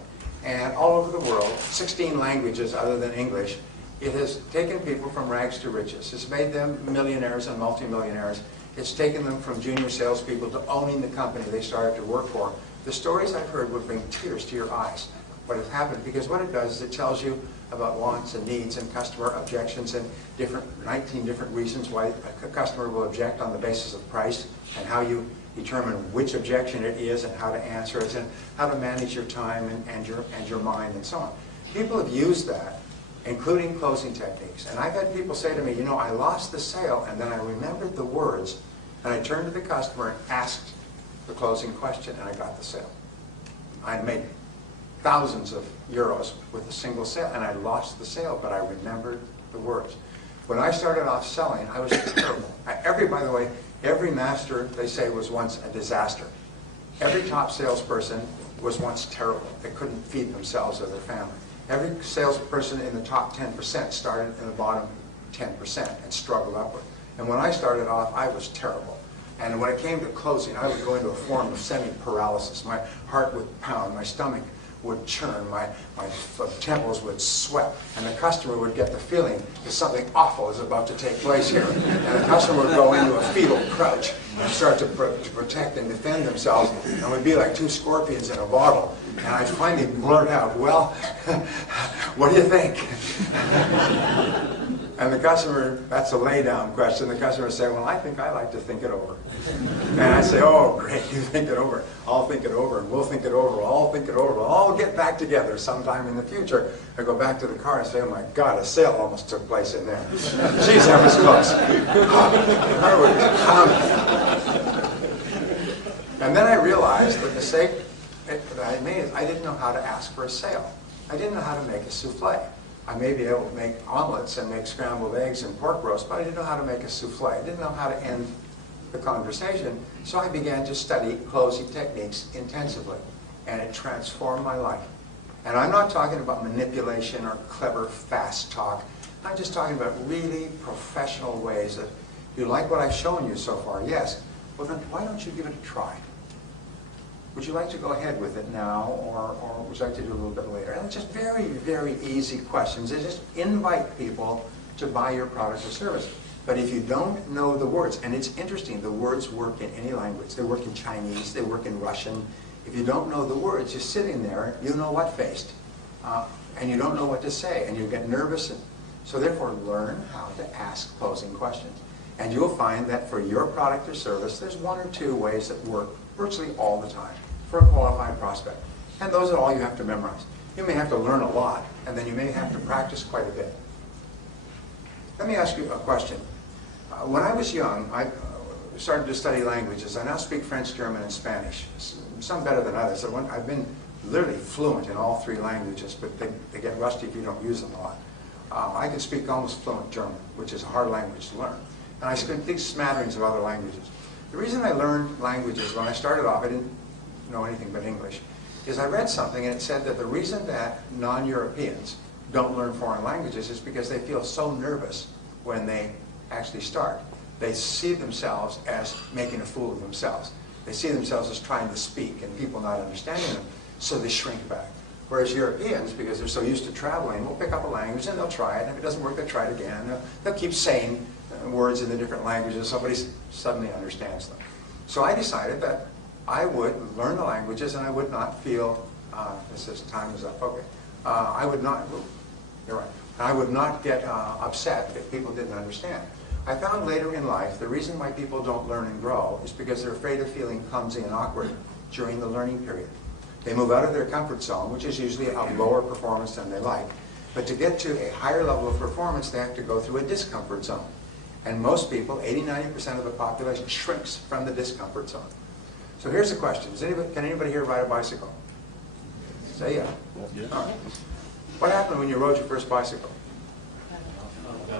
And all over the world, 16 languages other than English, it has taken people from rags to riches. It's made them millionaires and multimillionaires. It's taken them from junior salespeople to owning the company they started to work for. The stories I've heard would bring tears to your eyes. What has happened, because what it does is it tells you about wants and needs and customer objections and 19 different reasons why a customer will object on the basis of price, and how you determine which objection it is and how to answer it, and how to manage your time and your mind and so on. People have used that, including closing techniques. And I've had people say to me, you know, I lost the sale and then I remembered the words and I turned to the customer and asked the closing question and I got the sale. I made thousands of euros with a single sale and I lost the sale, but I remembered the words. When I started off selling, I was terrible. By the way, every master, they say, was once a disaster. Every top salesperson was once terrible. They couldn't feed themselves or their family. Every salesperson in the top 10% started in the bottom 10% and struggled upward. And when I started off, I was terrible. And when it came to closing, I would go into a form of semi-paralysis. My heart would pound, my stomach would churn, my temples would sweat, and the customer would get the feeling that something awful is about to take place here. And the customer would go into a fetal crouch and start to protect and defend themselves, and we'd be like two scorpions in a bottle. And I'd finally blurt out, well, what do you think? And the customer, that's a lay-down question, the customer would say, well, I think I like to think it over. And I say, oh, great, you think it over. I'll think it over, and we'll think it over, I'll think it over. We'll all get back together sometime in the future. I go back to the car and say, oh my God, a sale almost took place in there. Geez, that was close. And then I realized the mistake that I made is I didn't know how to ask for a sale. I didn't know how to make a souffle. I may be able to make omelets and make scrambled eggs and pork roast, but I didn't know how to make a souffle. I didn't know how to end the conversation, so I began to study closing techniques intensively, and it transformed my life. And I'm not talking about manipulation or clever, fast talk. I'm just talking about really professional ways that you like what I've shown you so far. Yes. Well, then why don't you give it a try? Would you like to go ahead with it now, or would you like to do a little bit later? And it's just very, very easy questions. They just invite people to buy your product or service. But if you don't know the words, and it's interesting, the words work in any language. They work in Chinese, they work in Russian. If you don't know the words, you're sitting there, you know what faced, and you don't know what to say, and you get nervous. And so therefore, learn how to ask closing questions. And you'll find that for your product or service, there's one or two ways that work virtually all the time for a qualified prospect. And those are all you have to memorize. You may have to learn a lot, and then you may have to practice quite a bit. Let me ask you a question. When I was young, I started to study languages. I now speak French, German, and Spanish. Some better than others. I've been literally fluent in all three languages, but they get rusty if you don't use them a lot. I can speak almost fluent German, which is a hard language to learn. And I speak smatterings of other languages. The reason I learned languages when I started off, I didn't know anything but English, is I read something and it said that the reason that non-Europeans don't learn foreign languages is because they feel so nervous when they actually start. They see themselves as making a fool of themselves. They see themselves as trying to speak and people not understanding them, so they shrink back. Whereas Europeans, because they're so used to traveling, will pick up a language and they'll try it, and if it doesn't work, they'll try it again. They'll keep saying words in the different languages, somebody suddenly understands them. So I decided that I would learn the languages and I would not feel, time is up, okay. I would not, you're right, I would not get upset if people didn't understand. I found later in life the reason why people don't learn and grow is because they're afraid of feeling clumsy and awkward during the learning period. They move out of their comfort zone, which is usually a lower performance than they like. But to get to a higher level of performance, they have to go through a discomfort zone. And most people, 80–90% of the population, shrinks from the discomfort zone. So here's the question. Can anybody here ride a bicycle? Say yeah. Yeah. All right. What happened when you rode your first bicycle?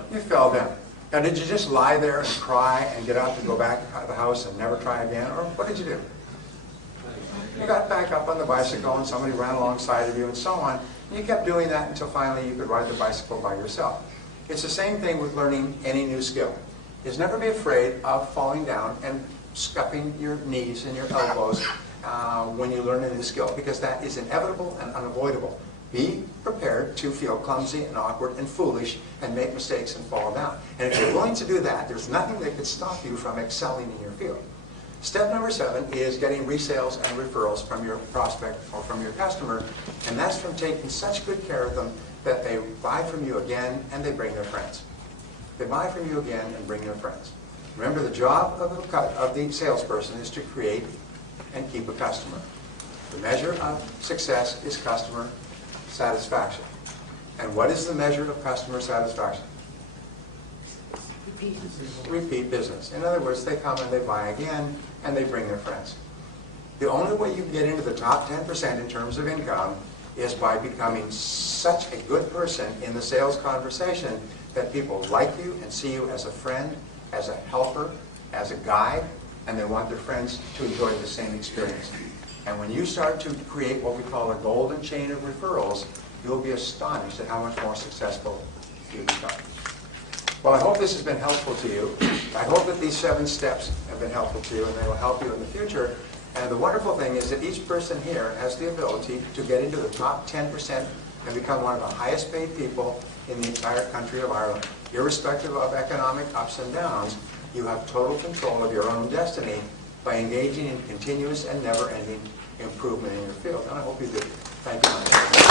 You fell down. Now, did you just lie there and cry and get up and go back to the house and never try again? Or what did you do? You got back up on the bicycle and somebody ran alongside of you and so on. And you kept doing that until finally you could ride the bicycle by yourself. It's the same thing with learning any new skill. Is never be afraid of falling down and scuffing your knees and your elbows when you learn a new skill, because that is inevitable and unavoidable. Be prepared to feel clumsy and awkward and foolish and make mistakes and fall down. And if you're willing to do that, there's nothing that could stop you from excelling in your field. Step number 7 is getting resales and referrals from your prospect or from your customer, and that's from taking such good care of them that they buy from you again and they bring their friends. They buy from you again and bring their friends. Remember, the job of the salesperson is to create and keep a customer. The measure of success is customer satisfaction. And what is the measure of customer satisfaction? Repeat business. In other words, they come and they buy again and they bring their friends. The only way you get into the top 10% in terms of income is by becoming such a good person in the sales conversation that people like you and see you as a friend, as a helper, as a guide, and they want their friends to enjoy the same experience. And when you start to create what we call a golden chain of referrals, you'll be astonished at how much more successful you become. Well, I hope this has been helpful to you. I hope that these 7 steps have been helpful to you and they will help you in the future. And the wonderful thing is that each person here has the ability to get into the top 10% and become one of the highest paid people in the entire country of Ireland. Irrespective of economic ups and downs, you have total control of your own destiny by engaging in continuous and never-ending improvement in your field. And I hope you do. Thank you.